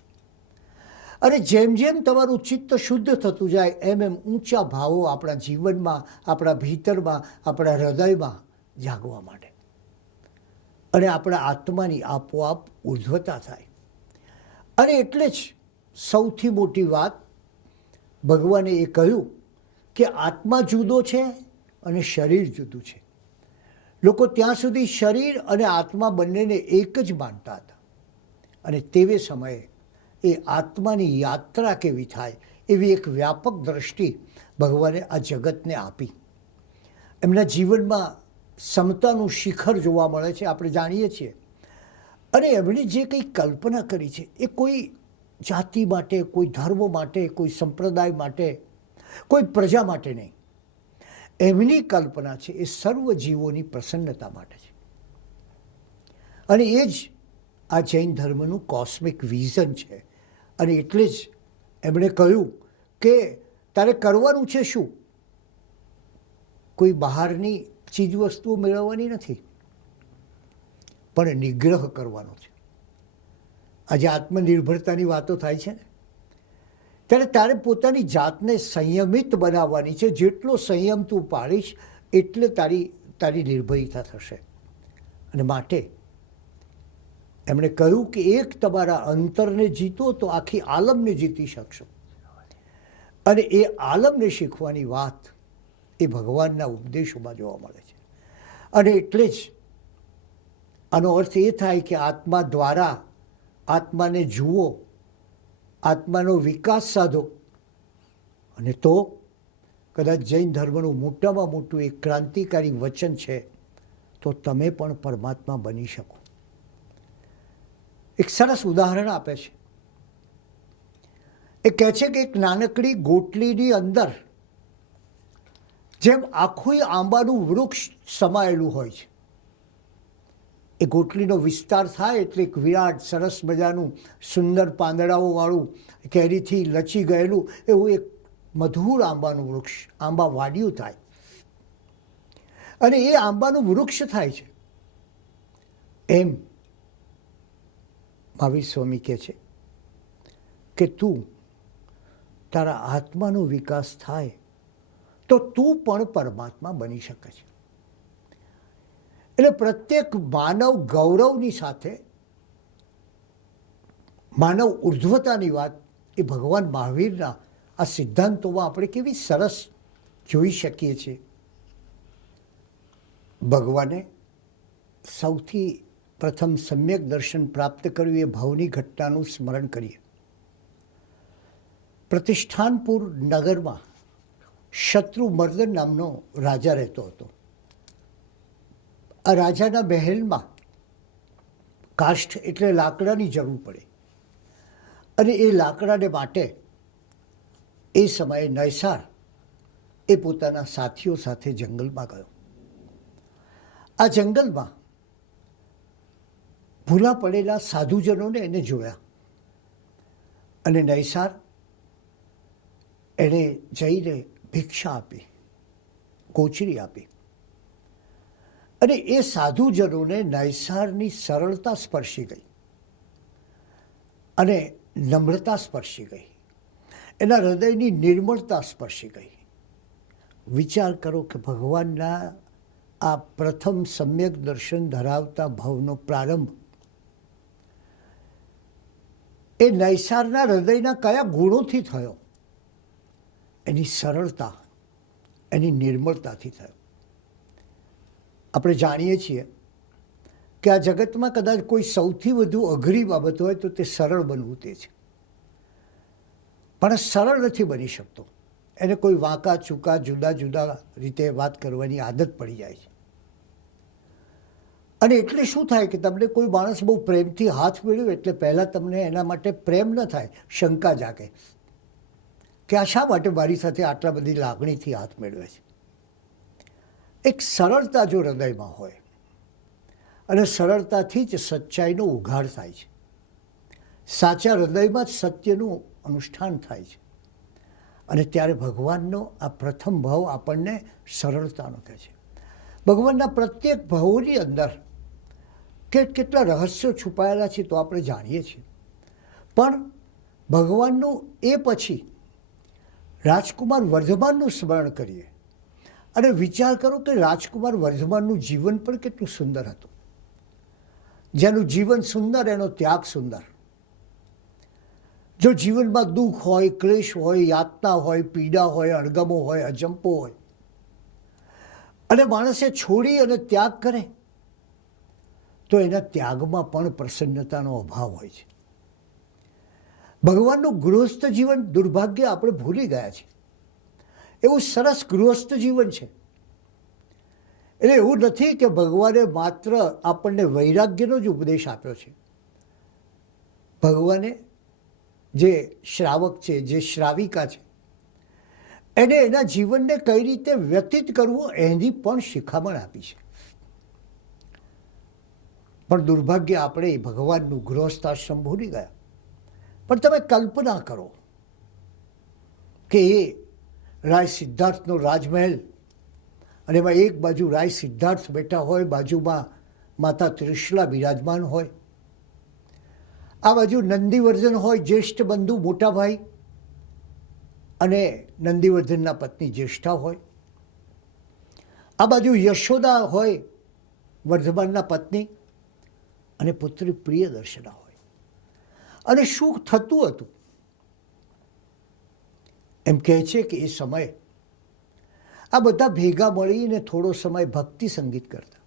અને જેમ જેમ તમારું ચિત્ત શુદ્ધ થતું જાય એમ એમ ઊંચા ભાવો આપણા જીવનમાં, આપણા ભીતરમાં, આપણા હૃદયમાં જાગવા માંડે. અને આપણા આત્માની આપોઆપ ઉર્ધ્વતા થાય. અને એટલે જ સૌથી મોટી વાત ભગવાને એ કહ્યું કે આત્મા જુદો છે અને શરીર જુદું છે. લોકો ત્યાં સુધી શરીર અને આત્મા બંનેને એક જ માનતા હતા. અને તેવે સમયે એ આત્માની યાત્રા કેવી થાય એવી એક વ્યાપક દ્રષ્ટિ ભગવાને આ જગતને આપી. એમના જીવનમાં સમતાનું શિખર જોવા મળે છે, આપણે જાણીએ છીએ. અને એમણે જે કંઈ કલ્પના કરી છે એ કોઈ જાતિ માટે, કોઈ ધર્મ માટે, કોઈ સંપ્રદાય માટે, કોઈ પ્રજા માટે નહીં. એમની કલ્પના છે એ સર્વ જીવોની પ્રસન્નતા માટે છે. અને એ જ આ જૈન ધર્મનું કોસ્મિક વિઝન છે. અને એટલે જ એમણે કહ્યું કે તારે કરવાનું છે શું? કોઈ બહારની ચીજવસ્તુઓ મેળવવાની નથી, પણ નિગ્રહ કરવાનો છે. આજે આત્મનિર્ભરતાની વાતો થાય છે ને, ત્યારે તારે પોતાની જાતને સંયમિત બનાવવાની છે. જેટલો સંયમ તું પાડીશ એટલે તારી નિર્ભયતા થશે. અને માટે એમણે કહ્યું કે એક તમારા અંતરને જીતો તો આખી આલમને જીતી શકશો. અને એ આલમને શીખવાની વાત એ ભગવાનના ઉપદેશોમાં જોવા મળે છે. અને એટલે જ આનો અર્થ એ થાય કે આત્મા દ્વારા આત્માને જુઓ, આત્માનો વિકાસ સાધો. અને તો કદાચ જૈન ધર્મનું મોટામાં મોટું એક ક્રાંતિકારી વચન છે, તો તમે પણ પરમાત્મા બની શકો. એક સરસ ઉદાહરણ આપે છે. એ કહે છે કે એક નાનકડી ગોટલીની અંદર જેમ આખું આંબાનું વૃક્ષ સમાયેલું હોય છે. એ ગોટલીનો વિસ્તાર થાય એટલે એક વિરાટ સરસ મજાનું સુંદર પાંદડાઓવાળું, કેરીથી લચી ગયેલું એવું એક મધુર આંબાનું વૃક્ષ, આંબા વાડિયું થાય. અને એ આંબાનું વૃક્ષ થાય છે. એમ મહાવીર સ્વામી કહે છે કે તું તારા આત્માનો વિકાસ થાય તો તું પણ પરમાત્મા બની શકે છે. એટલે પ્રત્યેક માનવ ગૌરવની સાથે માનવ ઉર્ધ્વતાની વાત એ ભગવાન મહાવીરના આ સિદ્ધાંતોમાં આપણે કેવી સરસ જોઈ શકીએ છીએ. ભગવાને સૌથી પ્રથમ સમ્યક દર્શન પ્રાપ્ત કર્યું એ ભાવની ઘટનાનું સ્મરણ કરીએ. પ્રતિષ્ઠાનપુર નગરમાં શત્રુમર્દન નામનો રાજા રહેતો હતો. આ રાજાના મહેલમાં કાષ્ઠ એટલે લાકડાની જરૂર પડે અને એ લાકડાને માટે એ સમયે નયસાર એ પોતાના સાથીઓ સાથે જંગલમાં ગયો. આ જંગલમાં ભૂલા પડેલા સાધુજનોને એને જોયા અને નયસાર એણે જઈને ભિક્ષા આપી, કોચરી આપી અને એ સાધુજનોને નયસારની સરળતા સ્પર્શી ગઈ અને નમ્રતા સ્પર્શી ગઈ, એના હૃદયની નિર્મળતા સ્પર્શી ગઈ. વિચાર કરો કે ભગવાનના આ પ્રથમ સમ્યક દર્શન ધરાવતા ભાવનો પ્રારંભ એ નયસારના હૃદયના કયા ગુણોથી થયો? એની સરળતા, એની નિર્મળતાથી થયો. આપણે જાણીએ છીએ કે આ જગતમાં કદાચ કોઈ સૌથી વધુ અઘરી બાબત હોય તો તે સરળ બનવું તે છે. પણ સરળ નથી બની શકતો. એને કોઈ વાંકા ચૂકા જુદા જુદા રીતે વાત કરવાની આદત પડી જાય છે. અને એટલે શું થાય કે તમને કોઈ માણસ બહુ પ્રેમથી હાથ મેળવ્યો એટલે પહેલાં તમને એના માટે પ્રેમ ન થાય, શંકા જાગે કે આ શા માટે મારી સાથે આટલા બધી લાગણીથી હાથ મેળવે છે. એક સરળતા જો હૃદયમાં હોય અને સરળતાથી જ સચ્ચાઈનો ઉઘાડ થાય છે. સાચા હૃદયમાં જ સત્યનું અનુષ્ઠાન થાય છે અને ત્યારે ભગવાનનો આ પ્રથમ ભાવ આપણને સરળતાનો કહે છે. ભગવાનના પ્રત્યેક ભાવોની અંદર કેટલા રહસ્યો છુપાયેલા છે તો આપણે જાણીએ છીએ. પણ ભગવાનનું એ પછી રાજકુમાર વર્ધમાનનું સ્મરણ કરીએ અને વિચાર કરો કે રાજકુમાર વર્ધમાનનું જીવન પણ કેટલું સુંદર હતું. જેનું જીવન સુંદર એનો ત્યાગ સુંદર. જો જીવનમાં દુઃખ હોય, ક્લેશ હોય, યાતના હોય, પીડા હોય, અણગમો હોય, અજંપો હોય અને માણસે છોડી અને ત્યાગ કરે તો એના ત્યાગમાં પણ પ્રસન્નતાનો અભાવ હોય છે. ભગવાનનું ગૃહસ્થ જીવન દુર્ભાગ્ય આપણે ભૂલી ગયા છીએ. એવું સરસ ગૃહસ્થ જીવન છે. એટલે એવું નથી કે ભગવાને માત્ર આપણને વૈરાગ્યનો જ ઉપદેશ આપ્યો છે. ભગવાને જે શ્રાવક છે, જે શ્રાવિકા છે, એને એના જીવનને કઈ રીતે વ્યતીત કરવું એની પણ શિખામણ આપી છે. પણ દુર્ભાગ્ય આપણે ભગવાનનું ગૃહસ્થાશ્રમ ભૂલી ગયા. પણ તમે કલ્પના કરો કે એ રાય સિદ્ધાર્થનો રાજમહેલ અને એમાં એક બાજુ રાય સિદ્ધાર્થ બેઠા હોય, બાજુમાં માતા ત્રિશલા બિરાજમાન હોય, આ બાજુ નંદીવર્ધન હોય, જ્યેષ્ઠ બંધુ મોટા ભાઈ, અને નંદીવર્ધનના પત્ની જ્યેષ્ઠા હોય, આ બાજુ યશોદા હોય વર્ધમાનના પત્ની અને પુત્રી પ્રિયદર્શના હોય. અને શું થતું હતું? એમ કહે છે કે એ સમયે આ બધા ભેગા મળીને થોડો સમય ભક્તિ સંગીત કરતા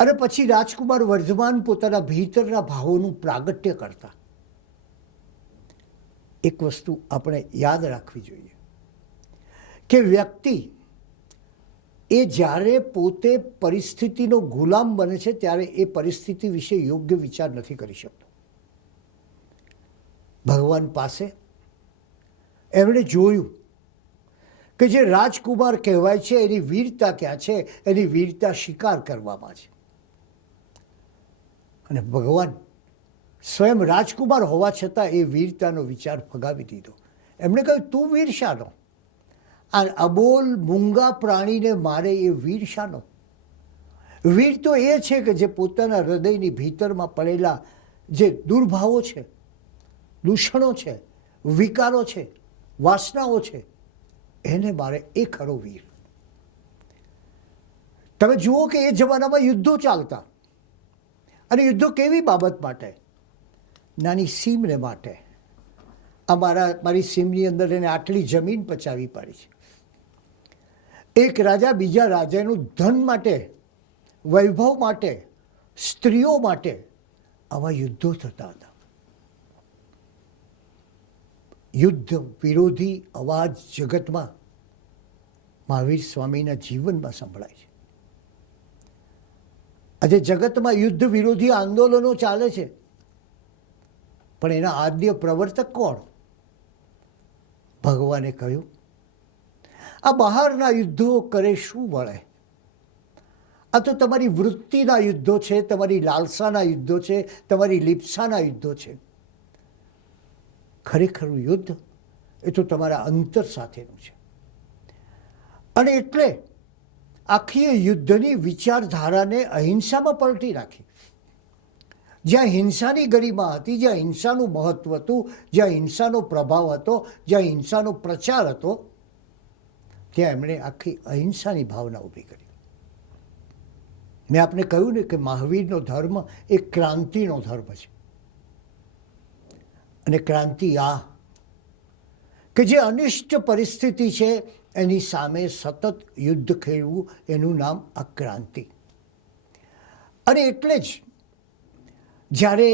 અને પછી રાજકુમાર વર્ધમાન પોતાના ભીતરના ભાવોનું પ્રાગટ્ય કરતા. એક વસ્તુ આપણે યાદ રાખવી જોઈએ કે વ્યક્તિ એ જ્યારે પોતે પરિસ્થિતિનો ગુલામ બને છે ત્યારે એ પરિસ્થિતિ વિશે યોગ્ય વિચાર નથી કરી શકતો. ભગવાન પાસે એમણે જોયું કે જે રાજકુમાર કહેવાય છે એની વીરતા ક્યાં છે? એની વીરતા શિકાર કરવામાં છે. અને ભગવાન સ્વયં રાજકુમાર હોવા છતાં એ વીરતાનો વિચાર ફગાવી દીધો. એમણે કહ્યું, તું વીર શાનો? આ અબોલ મૂંગા પ્રાણીને મારે એ વીર શાનો? વીર તો એ છે કે જે પોતાના હૃદયની ભીતરમાં પડેલા જે દુર્ભાવો છે, દૂષણો છે, વિકારો છે, વાસનાઓ છે, એને મારે એ ખરો વીર. તમે જુઓ કે એ જમાનામાં યુદ્ધો ચાલતા અને યુદ્ધો કેવી બાબત માટે? નાની સીમને માટે આ મારી સીમની અંદર એને આટલી જમીન પચાવી પાડી છે. એક રાજા બીજા રાજાનું ધન માટે, વૈભવ માટે, સ્ત્રીઓ માટે આવા યુદ્ધો થતા હતા. યુદ્ધ વિરોધી અવાજ જગતમાં મહાવીર સ્વામીના જીવનમાં સંભળાય છે. આજે જગતમાં યુદ્ધ વિરોધી આંદોલનો ચાલે છે, પણ એના આદ્ય પ્રવર્તક કોણ? ભગવાને કહ્યું, આ બહારના યુદ્ધો કરે શું વળે? આ તો તમારી વૃત્તિના યુદ્ધો છે, તમારી લાલસાના યુદ્ધો છે, તમારી લિપ્સાના યુદ્ધો છે. ખરેખરનું યુદ્ધ એ તો તમારા અંતર સાથેનું છે. અને એટલે આખી યુદ્ધની વિચારધારાને અહિંસામાં પલટી નાખી. જ્યાં હિંસાની ગરિમા હતી, જ્યાં હિંસાનું મહત્વ હતું, જ્યાં હિંસાનો પ્રભાવ હતો, જ્યાં હિંસાનો પ્રચાર હતો, ત્યાં એમણે આખી અહિંસાની ભાવના ઊભી કરી. મેં આપને કહ્યું ને કે મહાવીરનો ધર્મ એ ક્રાંતિનો ધર્મ છે. અને ક્રાંતિ આ કે જે અનિષ્ટ પરિસ્થિતિ છે એની સામે સતત યુદ્ધ ખેડવું, એનું નામ આ ક્રાંતિ. અને એટલે જ જ્યારે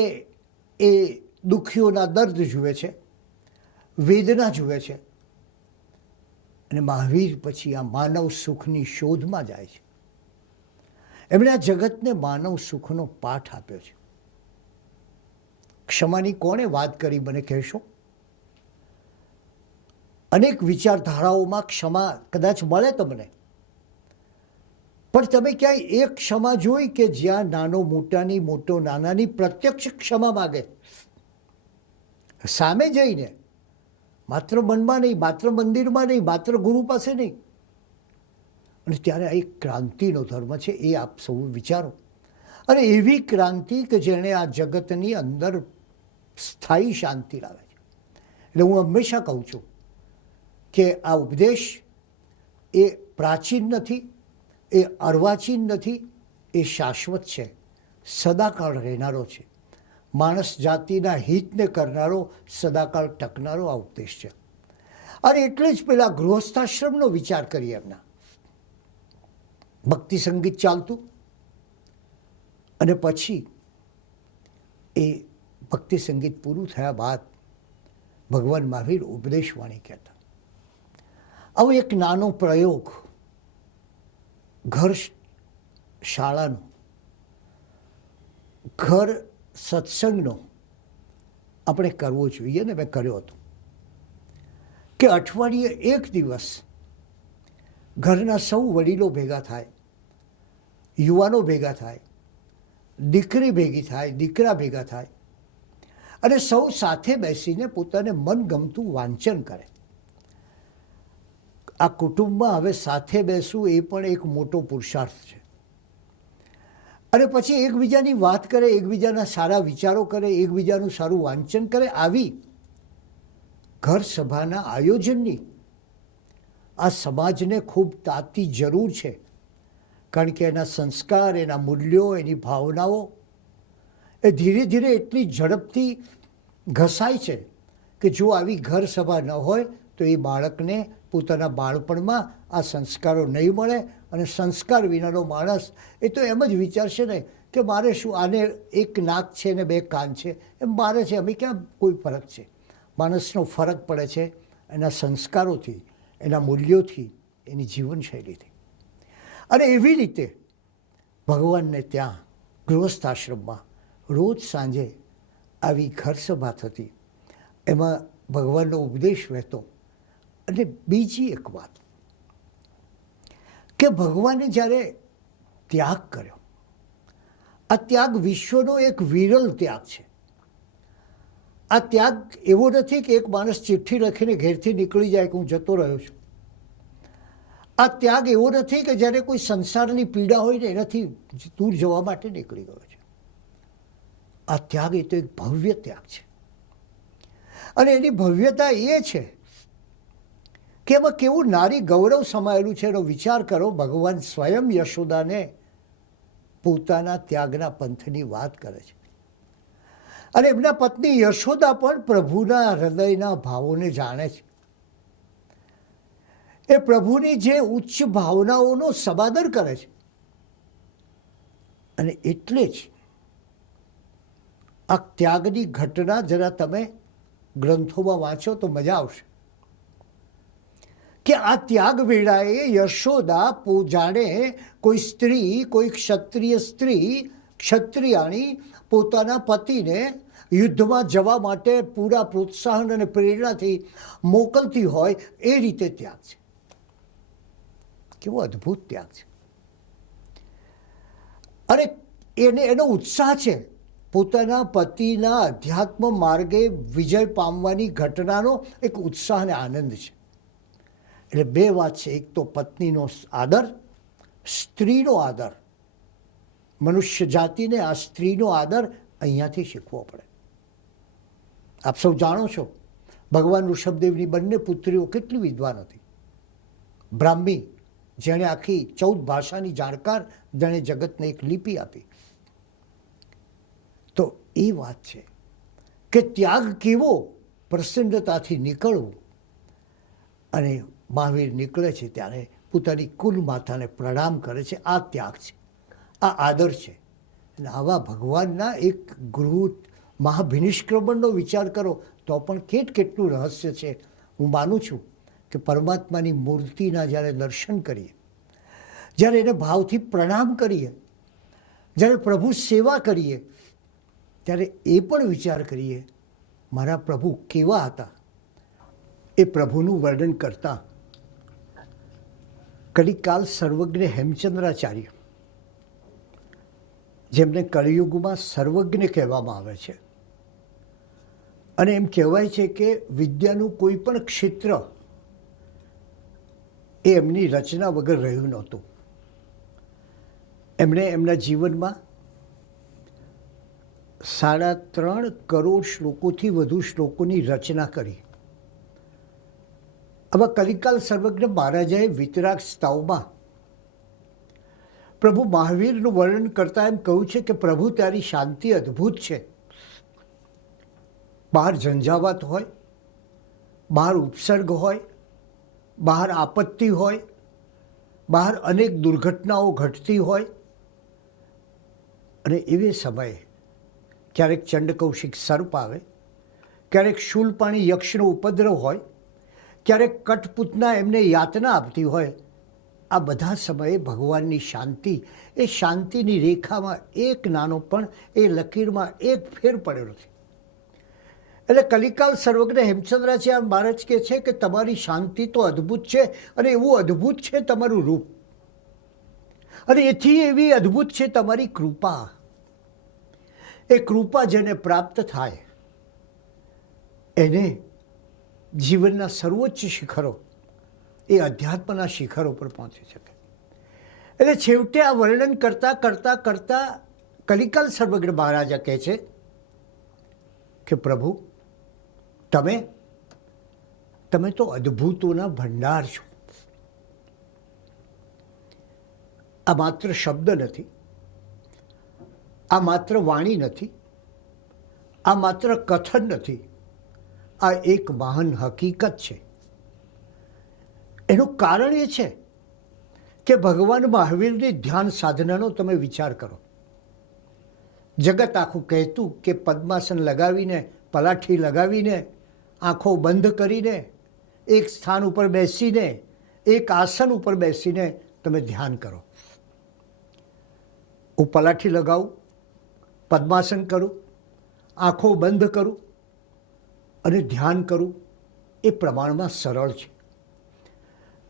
એ દુઃખીઓના દર્દ જુએ છે, વેદના જુએ છે, અને મહાવીર પછી આ માનવ સુખની શોધમાં જાય છે. એમણે આ જગતને માનવ સુખનો પાઠ આપ્યો છે. ક્ષમાની કોણે વાત કરી મને કહેશો? અનેક વિચારધારાઓમાં ક્ષમા કદાચ મળે તમને, પણ તમે ક્યાંય એક ક્ષમા જોઈ કે જ્યાં નાનો મોટાની, મોટો નાનાની પ્રત્યક્ષ ક્ષમા માગે? સામે જઈને, માત્ર મનમાં નહીં, માત્ર મંદિરમાં નહીં, માત્ર ગુરુ પાસે નહીં. અને ત્યારે આ એક ક્રાંતિનો ધર્મ છે, એ આપ સૌ વિચારો. અને એવી ક્રાંતિ કે જેણે આ જગતની અંદર સ્થાયી શાંતિ લાવે છે. એટલે હું હંમેશા કહું છું કે આ ઉપદેશ એ પ્રાચીન નથી, એ અર્વાચીન નથી, એ શાશ્વત છે, સદાકાળ રહેનારો છે. માણસ જાતિના હિતને કરનારો, સદાકાળ ટકનારો આ ઉપદેશ છે. અને એટલે જ પેલા ગૃહસ્થાશ્રમનો વિચાર કરીએ. એમના ભક્તિ સંગીત ચાલતું, અને પછી એ ભક્તિ સંગીત પૂરું થયા બાદ ભગવાન મહાવીર ઉપદેશવાણી કહેતા. આવો એક નાનો પ્રયોગ ઘર શાળાનો, ઘર સત્સંગનો આપણે કરવો જોઈએ. ને મેં કર્યો હતો કે અઠવાડિયે એક દિવસ ઘરના સૌ વડીલો ભેગા થાય, યુવાનો ભેગા થાય, દીકરી ભેગી થાય, દીકરા ભેગા થાય, અને સૌ સાથે બેસીને પોતાને મનગમતું વાંચન કરે. આ કુટુંબમાં હવે સાથે બેસવું એ પણ એક મોટો પુરુષાર્થ છે. અને પછી એકબીજાની વાત કરે, એકબીજાના સારા વિચારો કરે, એકબીજાનું સારું વાંચન કરે. આવી ઘર સભાના આયોજનની આ સમાજને ખૂબ તાતી જરૂર છે. કારણ કે એના સંસ્કાર, એના મૂલ્યો, એની ભાવનાઓ એ ધીરે ધીરે એટલી ઝડપથી ઘસાય છે કે જો આવી ઘર સભા ન હોય તો એ બાળકને પોતાના બાળપણમાં આ સંસ્કારો નહીં મળે. અને સંસ્કાર વિનાનો માણસ એ તો એમ જ વિચારશે ને કે મારે શું, આને એક નાક છે ને બે કાન છે, એમ મારે છે, અમે ક્યાં કોઈ ફરક છે? માણસનો ફરક પડે છે એના સંસ્કારોથી, એના મૂલ્યોથી, એની જીવનશૈલીથી. અને એવી રીતે ભગવાનને ત્યાં ગૃહસ્થાશ્રમમાં રોજ સાંજે આવી ઘર સભા થતી, એમાં ભગવાનનો ઉપદેશ વહેતો. અને બીજી એક વાત કે ભગવાને જ્યારે ત્યાગ કર્યો, આ ત્યાગ વિશ્વનો એક વિરલ ત્યાગ છે. આ ત્યાગ એવો નથી કે એક માણસ ચિઠ્ઠી લખીને ઘેરથી નીકળી જાય કે હું જતો રહ્યો છું. આ ત્યાગ એવો નથી કે જ્યારે કોઈ સંસારની પીડા હોય ને એનાથી દૂર જવા માટે નીકળી ગયો છે. આ ત્યાગ એ તો એક ભવ્ય ત્યાગ છે. અને એની ભવ્યતા એ છે કે એમાં કેવું નારી ગૌરવ સમાયેલું છે એનો વિચાર કરો. ભગવાન સ્વયં યશોદાને પોતાના ત્યાગના પંથની વાત કરે છે. અને એમના પત્ની યશોદા પણ પ્રભુના હૃદયના ભાવોને જાણે છે. એ પ્રભુની જે ઉચ્ચ ભાવનાઓનો સમાદર કરે છે. અને એટલે જ આ ત્યાગની ઘટના જરા તમે ગ્રંથોમાં વાંચો તો મજા આવશે કે આ ત્યાગ વેળાએ યશોદા જાણે કોઈ સ્ત્રી, કોઈ ક્ષત્રિય સ્ત્રી, ક્ષત્રિયાણી પોતાના પતિને યુદ્ધમાં જવા માટે પૂરા પ્રોત્સાહન અને પ્રેરણાથી મોકલતી હોય એ રીતે ત્યાગ છે. કેવો અદ્ભુત ત્યાગ છે. અને એનો ઉત્સાહ છે પોતાના પતિના અધ્યાત્મ માર્ગે વિજય પામવાની ઘટનાનો એક ઉત્સાહ અને આનંદ છે. એટલે બે વાત છે, એક તો પત્નીનો આદર, સ્ત્રીનો આદર. મનુષ્ય જાતિને આ સ્ત્રીનો આદર અહીંયાથી શીખવો પડે. આપ સૌ જાણો છો ભગવાન ઋષભદેવની બંને પુત્રીઓ કેટલી વિદ્વાન હતી. બ્રાહ્મી, જેણે આખી 14 ભાષાની જાણકાર, જેણે જગતને એક લિપિ આપી. તો એ વાત છે કે ત્યાગ કેવો, પ્રસન્નતાથી નીકળવું. અને મહાવીર નીકળે છે ત્યારે પોતાની કુલ માતાને પ્રણામ કરે છે. આ ત્યાગ છે, આ આદર છે. અને આવા ભગવાનના એક ગૃહ મહાભિનિષ્ક્રમણનો વિચાર કરો તો પણ કેટલું રહસ્ય છે. હું માનું છું કે પરમાત્માની મૂર્તિના જ્યારે દર્શન કરીએ, જ્યારે એને ભાવથી પ્રણામ કરીએ, જ્યારે પ્રભુ સેવા કરીએ, ત્યારે એ પણ વિચાર કરીએ મારા પ્રભુ કેવા હતા. એ પ્રભુનું વર્ણન કરતા કલિકાલ સર્વજ્ઞ હેમચંદ્રાચાર્ય, જેમને કલિયુગમાં સર્વજ્ઞ કહેવામાં આવે છે, અને એમ કહેવાય છે કે વિદ્યાનું કોઈ પણ ક્ષેત્ર એ એમની રચના વગર રહ્યું નહોતું. એમણે એમના જીવનમાં 3.5 કરોડ શ્લોકોથી વધુ શ્લોકોની રચના કરી. આવા કલિકાલ સર્વજ્ઞ મહારાજાએ વિતરાગ સ્તવમાં પ્રભુ મહાવીરનું વર્ણન કરતા એમ કહ્યું છે કે પ્રભુ તારી શાંતિ અદ્ભુત છે. બહાર ઝંઝાવાત હોય, બહાર ઉપસર્ગ હોય, બહાર આપત્તિ હોય, બહાર અનેક દુર્ઘટનાઓ ઘટતી હોય, અને એવે સમયે ક્યારેક ચંડકૌશિક સર્પ આવે, ક્યારેક શૂલપાણી યક્ષનો ઉપદ્રવ હોય, ક્યારેક કઠપૂતના એમને યાતના આપતી હોય. આ બધા સમયે ભગવાનની શાંતિ, એ શાંતિની રેખામાં એક નાનો પણ એ લકીરમાં એક ફેર પડ્યો નથી. એટલે કલિકાલ સર્વજ્ઞ હેમચંદ્રાચાર્ય મહારાજ કહે છે કે તમારી શાંતિ તો અદ્ભુત છે, અને એવું અદ્ભુત છે તમારું રૂપ, અને એથી એવી અદ્ભુત છે તમારી કૃપા. એ કૃપા જેને પ્રાપ્ત થાય એને જીવનના સર્વોચ્ચ શિખરો, એ અધ્યાત્મના શિખરો પર પહોંચી શકે. એટલે છેવટે આ વર્ણન કરતાં કરતાં કરતાં કલિકાલ સર્વજ્ઞ મહારાજા કહે છે કે પ્રભુ તમે તો અદ્ભુતોના ભંડાર છો. આ માત્ર શબ્દ નથી, આ માત્ર વાણી નથી, આ માત્ર કથન નથી, આ એક મહાન હકીકત છે. એનું કારણ એ છે કે ભગવાન મહાવીરની ધ્યાન સાધનાનો તમે વિચાર કરો. જગત આખું કહેતું કે પદ્માસન લગાવીને, પલાઠી લગાવીને, આંખો બંધ કરીને, એક સ્થાન ઉપર બેસીને, એક આસન ઉપર બેસીને તમે ધ્યાન કરો. હું પલાઠી લગાવું, પદ્માસન કરું, આંખો બંધ કરું અને ધ્યાન કરું, એ પ્રમાણમાં સરળ છે.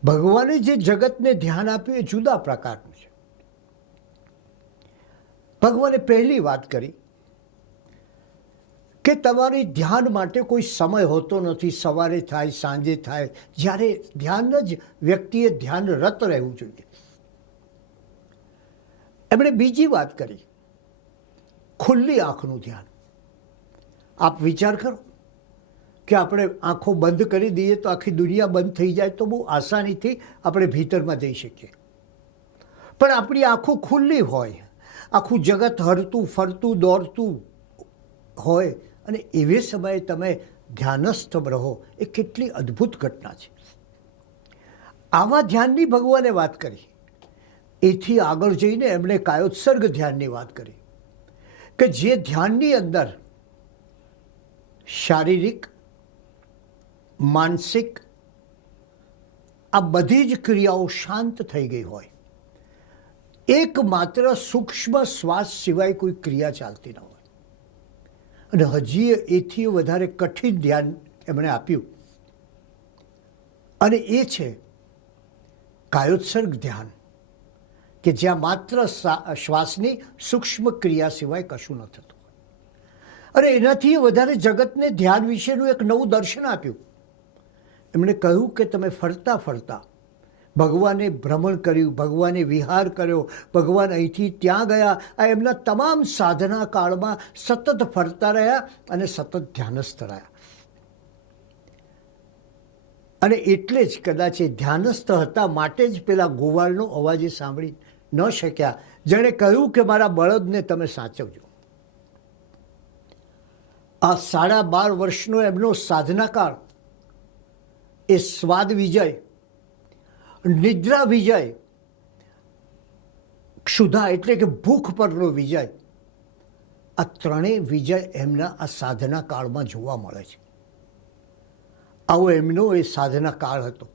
ભગવાને જે જગતને ધ્યાન આપ્યું એ જુદા પ્રકારનું છે. ભગવાને પહેલી વાત કરી કે તમારી ધ્યાન માટે કોઈ સમય હોતો નથી. સવારે થાય, સાંજે થાય, જ્યારે ધ્યાન જ વ્યક્તિએ ધ્યાનરત રહેવું જોઈએ. એમણે બીજી વાત કરી ખુલ્લી આંખનું ધ્યાન. આપ વિચાર કરો કે આપણે આંખો બંધ કરી દઈએ તો આખી દુનિયા બંધ થઈ જાય તો બહુ આસાનીથી આપણે ભીતરમાં જઈ શકીએ. પણ આપણી આંખો ખુલ્લી હોય, આખું જગત હરતું ફરતું દોડતું હોય અને એવે સમયે તમે ધ્યાનસ્થ રહો, એ કેટલી અદ્ભુત ઘટના છે. આવા ધ્યાનની ભગવાને વાત કરી. એથી આગળ જઈને એમણે કાયોત્સર્ગ ધ્યાનની વાત કરી કે જે ધ્યાનની અંદર શારીરિક, માનસિક આ બધી જ ક્રિયાઓ શાંત થઈ ગઈ હોય, એકમાત્ર સૂક્ષ્મ શ્વાસ સિવાય કોઈ ક્રિયા ચાલતી ન હોય. અને હજી એથી વધારે કઠિન ધ્યાન એમણે આપ્યું અને એ છે કાયોત્સર્ગ ધ્યાન, કે જ્યાં માત્ર શ્વાસની સૂક્ષ્મ ક્રિયા સિવાય કશું ન થતું. અને એનાથી વધારે જગતને ધ્યાન વિશેનું એક નવું દર્શન આપ્યું. એમણે કહ્યું કે તમે ફરતા ફરતા ભગવાને ભ્રમણ કર્યું, ભગવાને વિહાર કર્યો, ભગવાન અહીંથી ત્યાં ગયા. આ એમના તમામ સાધના કાળમાં સતત ફરતા રહ્યા અને સતત ધ્યાનસ્થ રહ્યા. અને એટલે જ કદાચ એ ધ્યાનસ્થ હતા માટે જ પેલા ગોવાળનો અવાજ એ સાંભળી ન શક્યા, જેણે કહ્યું કે મારા બળદને તમે સાચવજો. આ 12.5 વર્ષનો એમનો સાધના કાળ, એ સ્વાદ વિજય, નિદ્રા વિજય, ક્ષુધા એટલે કે ભૂખ પરનો વિજય, આ ત્રણેય વિજય એમના આ સાધના કાળમાં જોવા મળે છે. આવો એમનો એ સાધના કાળ હતો.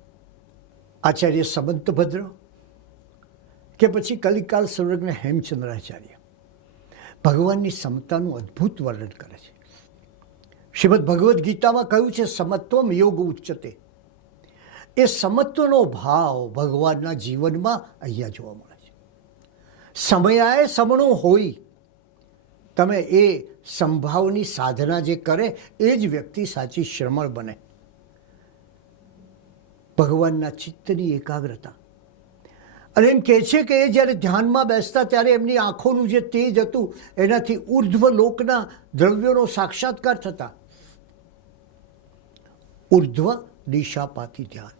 આચાર્ય સમંતભદ્ર કે પછી કલિકાલ સર્વજ્ઞ હેમચંદ્રાચાર્ય ભગવાનની સમતાનું અદ્ભુત વર્ણન કરે છે. શ્રીમદ ભગવદ્ ગીતામાં કહ્યું છે સમત્વમ યોગ ઉચ્ચતે. એ સમત્વનો ભાવ ભગવાનના જીવનમાં અહીંયા જોવા મળે છે. સમયાએ સમણો હોય, તમે એ સંભાવની સાધના જે કરે એ જ વ્યક્તિ સાચી શ્રમણ બને. ભગવાનના ચિત્તની એકાગ્રતા. અને એમ કહે છે કે એ જ્યારે ધ્યાનમાં બેસતા ત્યારે એમની આંખોનું જે તેજ હતું એનાથી ઉર્ધ્વ લોકના દ્રવ્યોનો સાક્ષાત્કાર થતા. ઉર્ધ્વ દિશાપાતી ધ્યાન.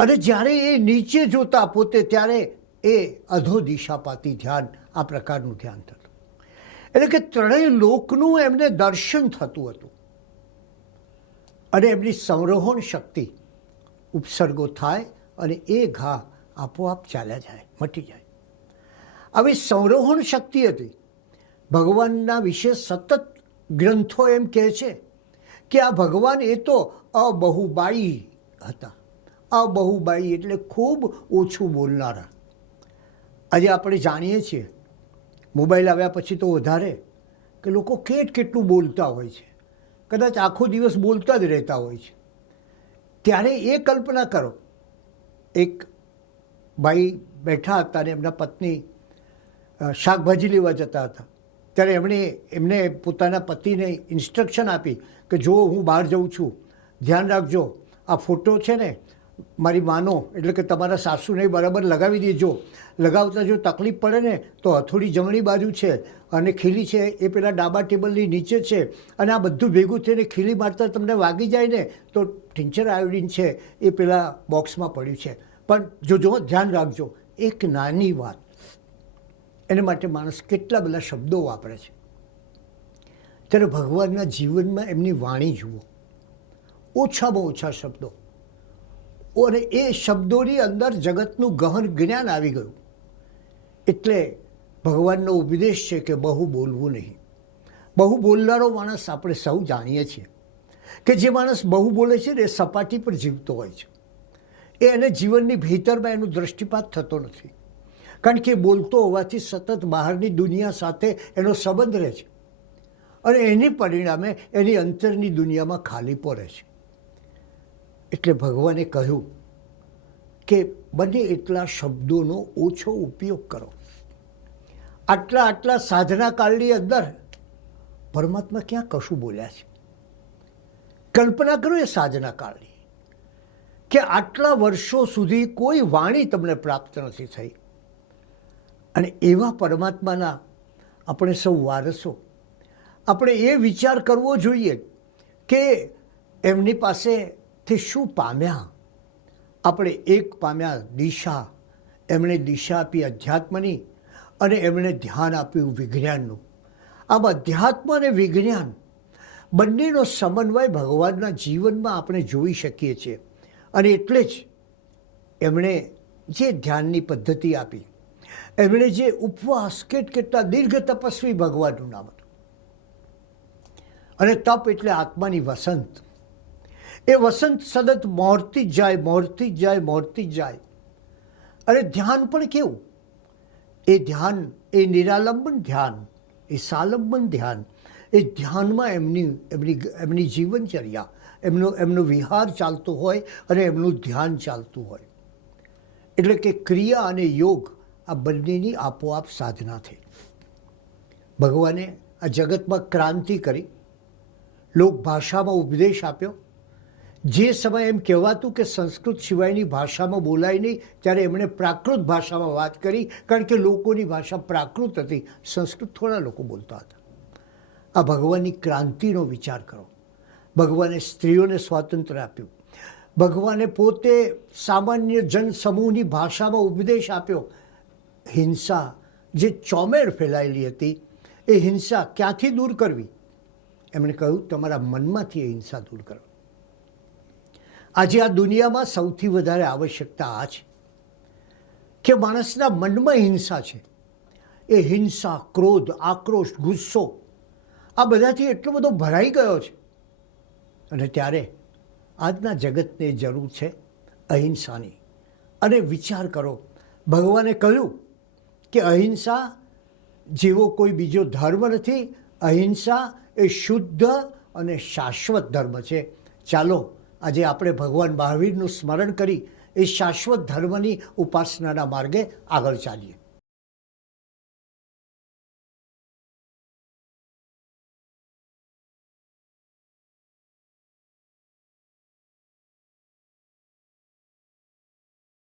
અને જ્યારે એ નીચે જોતા પોતે ત્યારે એ અધો દિશાપાતી ધ્યાન, આ પ્રકારનું ધ્યાન થતું. એટલે કે ત્રણેય લોકનું એમને દર્શન થતું હતું. અને એમની સંરોહણ શક્તિ, ઉપસર્ગો થાય અને એ ઘા આપોઆપ ચાલ્યા જાય, મટી જાય. આવી સંરોહણ શક્તિ હતી. ભગવાનના વિશે સતત ગ્રંથો એમ કહે છે કે આ ભગવાન એ તો અબહુબાઈ હતા. અબહુબાઈ એટલે ખૂબ ઓછું બોલનારા. આજે આપણે જાણીએ છીએ મોબાઈલ આવ્યા પછી તો વધારે કે લોકો કેટલું બોલતા હોય છે, કદાચ આખો દિવસ બોલતા જ રહેતા હોય છે. ત્યારે એ કલ્પના કરો, એક ભાઈ બેઠા હતા અને એમના પત્ની શાકભાજી લેવા જતા હતા. ત્યારે એમને પોતાના પતિને ઇન્સ્ટ્રક્શન આપી કે જો હું બહાર જાઉં છું, ધ્યાન રાખજો, આ ફોટો છે ને મારી માનો એટલે કે તમારા સાસુને બરાબર લગાવી દેજો. લગાવતા જો તકલીફ પડે ને તો હથોડી જમણી બાજુ છે અને ખીલી છે એ પેલા ડાબા ટેબલની નીચે છે. અને આ બધું ભેગું થઈને ખીલી મારતા તમને વાગી જાય ને તો ટિંચર આયોડિન છે એ પેલા બોક્સમાં પડ્યું છે, પણ જો ધ્યાન રાખજો. એક નાની વાત એને માટે માણસ કેટલા બધા શબ્દો વાપરે છે. ત્યારે ભગવાનના જીવનમાં એમની વાણી જુઓ, ઓછામાં ઓછા શબ્દો, અને એ શબ્દોની અંદર જગતનું ગહન જ્ઞાન આવી ગયું. એટલે ભગવાનનો ઉપદેશ છે કે બહુ બોલવું નહીં. બહુ બોલનારો માણસ આપણે સૌ જાણીએ છીએ કે જે માણસ બહુ બોલે છે ને એ સપાટી પર જીવતો હોય છે. એને જીવનની ભીતરમાં એનો દૃષ્ટિપાત થતો નથી, કારણ કે બોલતો હોવાથી સતત બહારની દુનિયા સાથે એનો સંબંધ રહે છે અને એની પરિણામે એની અંતરની દુનિયામાં ખાલીપો રહે છે. એટલે ભગવાને કહ્યું કે બને એટલા શબ્દોનો ઓછો ઉપયોગ કરો. આટલા સાધના કાળની અંદર પરમાત્મા ક્યાં કશું બોલ્યા છે? કલ્પના કરો એ સાધના કાળની, કે આટલા વર્ષો સુધી કોઈ વાણી તમને પ્રાપ્ત નથી થઈ. અને એવા પરમાત્માના આપણે સૌ વારસો. આપણે એ વિચાર કરવો જોઈએ કે એમની પાસેથી શું પામ્યા. આપણે એક પામ્યા દિશા, એમણે દિશા આપી અધ્યાત્મની અને એમણે ધ્યાન આપ્યું વિજ્ઞાનનું. આમ અધ્યાત્મ અને વિજ્ઞાન બંનેનો સમન્વય ભગવાનના જીવનમાં આપણે જોઈ શકીએ છીએ. અને એટલે જ એમણે જે ધ્યાનની પદ્ધતિ આપી, એમણે જે ઉપવાસ, કેટલા દીર્ઘ તપસ્વી ભગવાનનું નામ હતું. અને તપ એટલે આત્માની વસંત. એ વસંત સતત મોરતી જ જાય, મોરતી જ જાય, મોરતી જ જાય. અને ધ્યાન પણ કેવું? એ ધ્યાન, એ નિરાલંબન ધ્યાન, એ સાલંબન ધ્યાન, એ ધ્યાનમાં એમની જીવનચર્યા, એમનો વિહાર ચાલતો હોય અને એમનું ધ્યાન ચાલતું હોય. એટલે કે ક્રિયા અને યોગ આ બંનેની આપોઆપ સાધના થઈ. ભગવાને આ જગતમાં ક્રાંતિ કરી, લોકભાષામાં ઉપદેશ આપ્યો. જે સમયે એમ કહેવાતું કે સંસ્કૃત સિવાયની ભાષામાં બોલાય નહીં, ત્યારે એમણે પ્રાકૃત ભાષામાં વાત કરી, કારણ કે લોકોની ભાષા પ્રાકૃત હતી, સંસ્કૃત થોડા લોકો બોલતા હતા. આ ભગવાનની ક્રાંતિનો વિચાર કરો. ભગવાને સ્ત્રીઓને સ્વાતંત્ર્ય આપ્યું. ભગવાને પોતે સામાન્ય જનસમૂહની ભાષામાં ઉપદેશ આપ્યો. હિંસા જે ચોમેર ફેલાયેલી હતી, એ હિંસા ક્યાંથી દૂર કરવી? એમણે કહ્યું, તમારા મનમાંથી એ હિંસા દૂર કરો. આજે આ દુનિયામાં સૌથી વધારે આવશ્યકતા આ છે કે માણસના મનમાં હિંસા છે. એ હિંસા, ક્રોધ, આક્રોશ, ગુસ્સો આ બધાથી એટલો બધો ભરાઈ ગયો છે. અને ત્યારે આજના જગતને જરૂર છે અહિંસાની. અને વિચાર કરો, ભગવાને કહ્યું કે અહિંસા જેવો કોઈ બીજો ધર્મ નથી. અહિંસા એ શુદ્ધ અને શાશ્વત ધર્મ છે. ચાલો આજે આપણે ભગવાન મહાવીરનું સ્મરણ કરી એ શાશ્વત ધર્મની ઉપાસનાના માર્ગે આગળ ચાલીએ.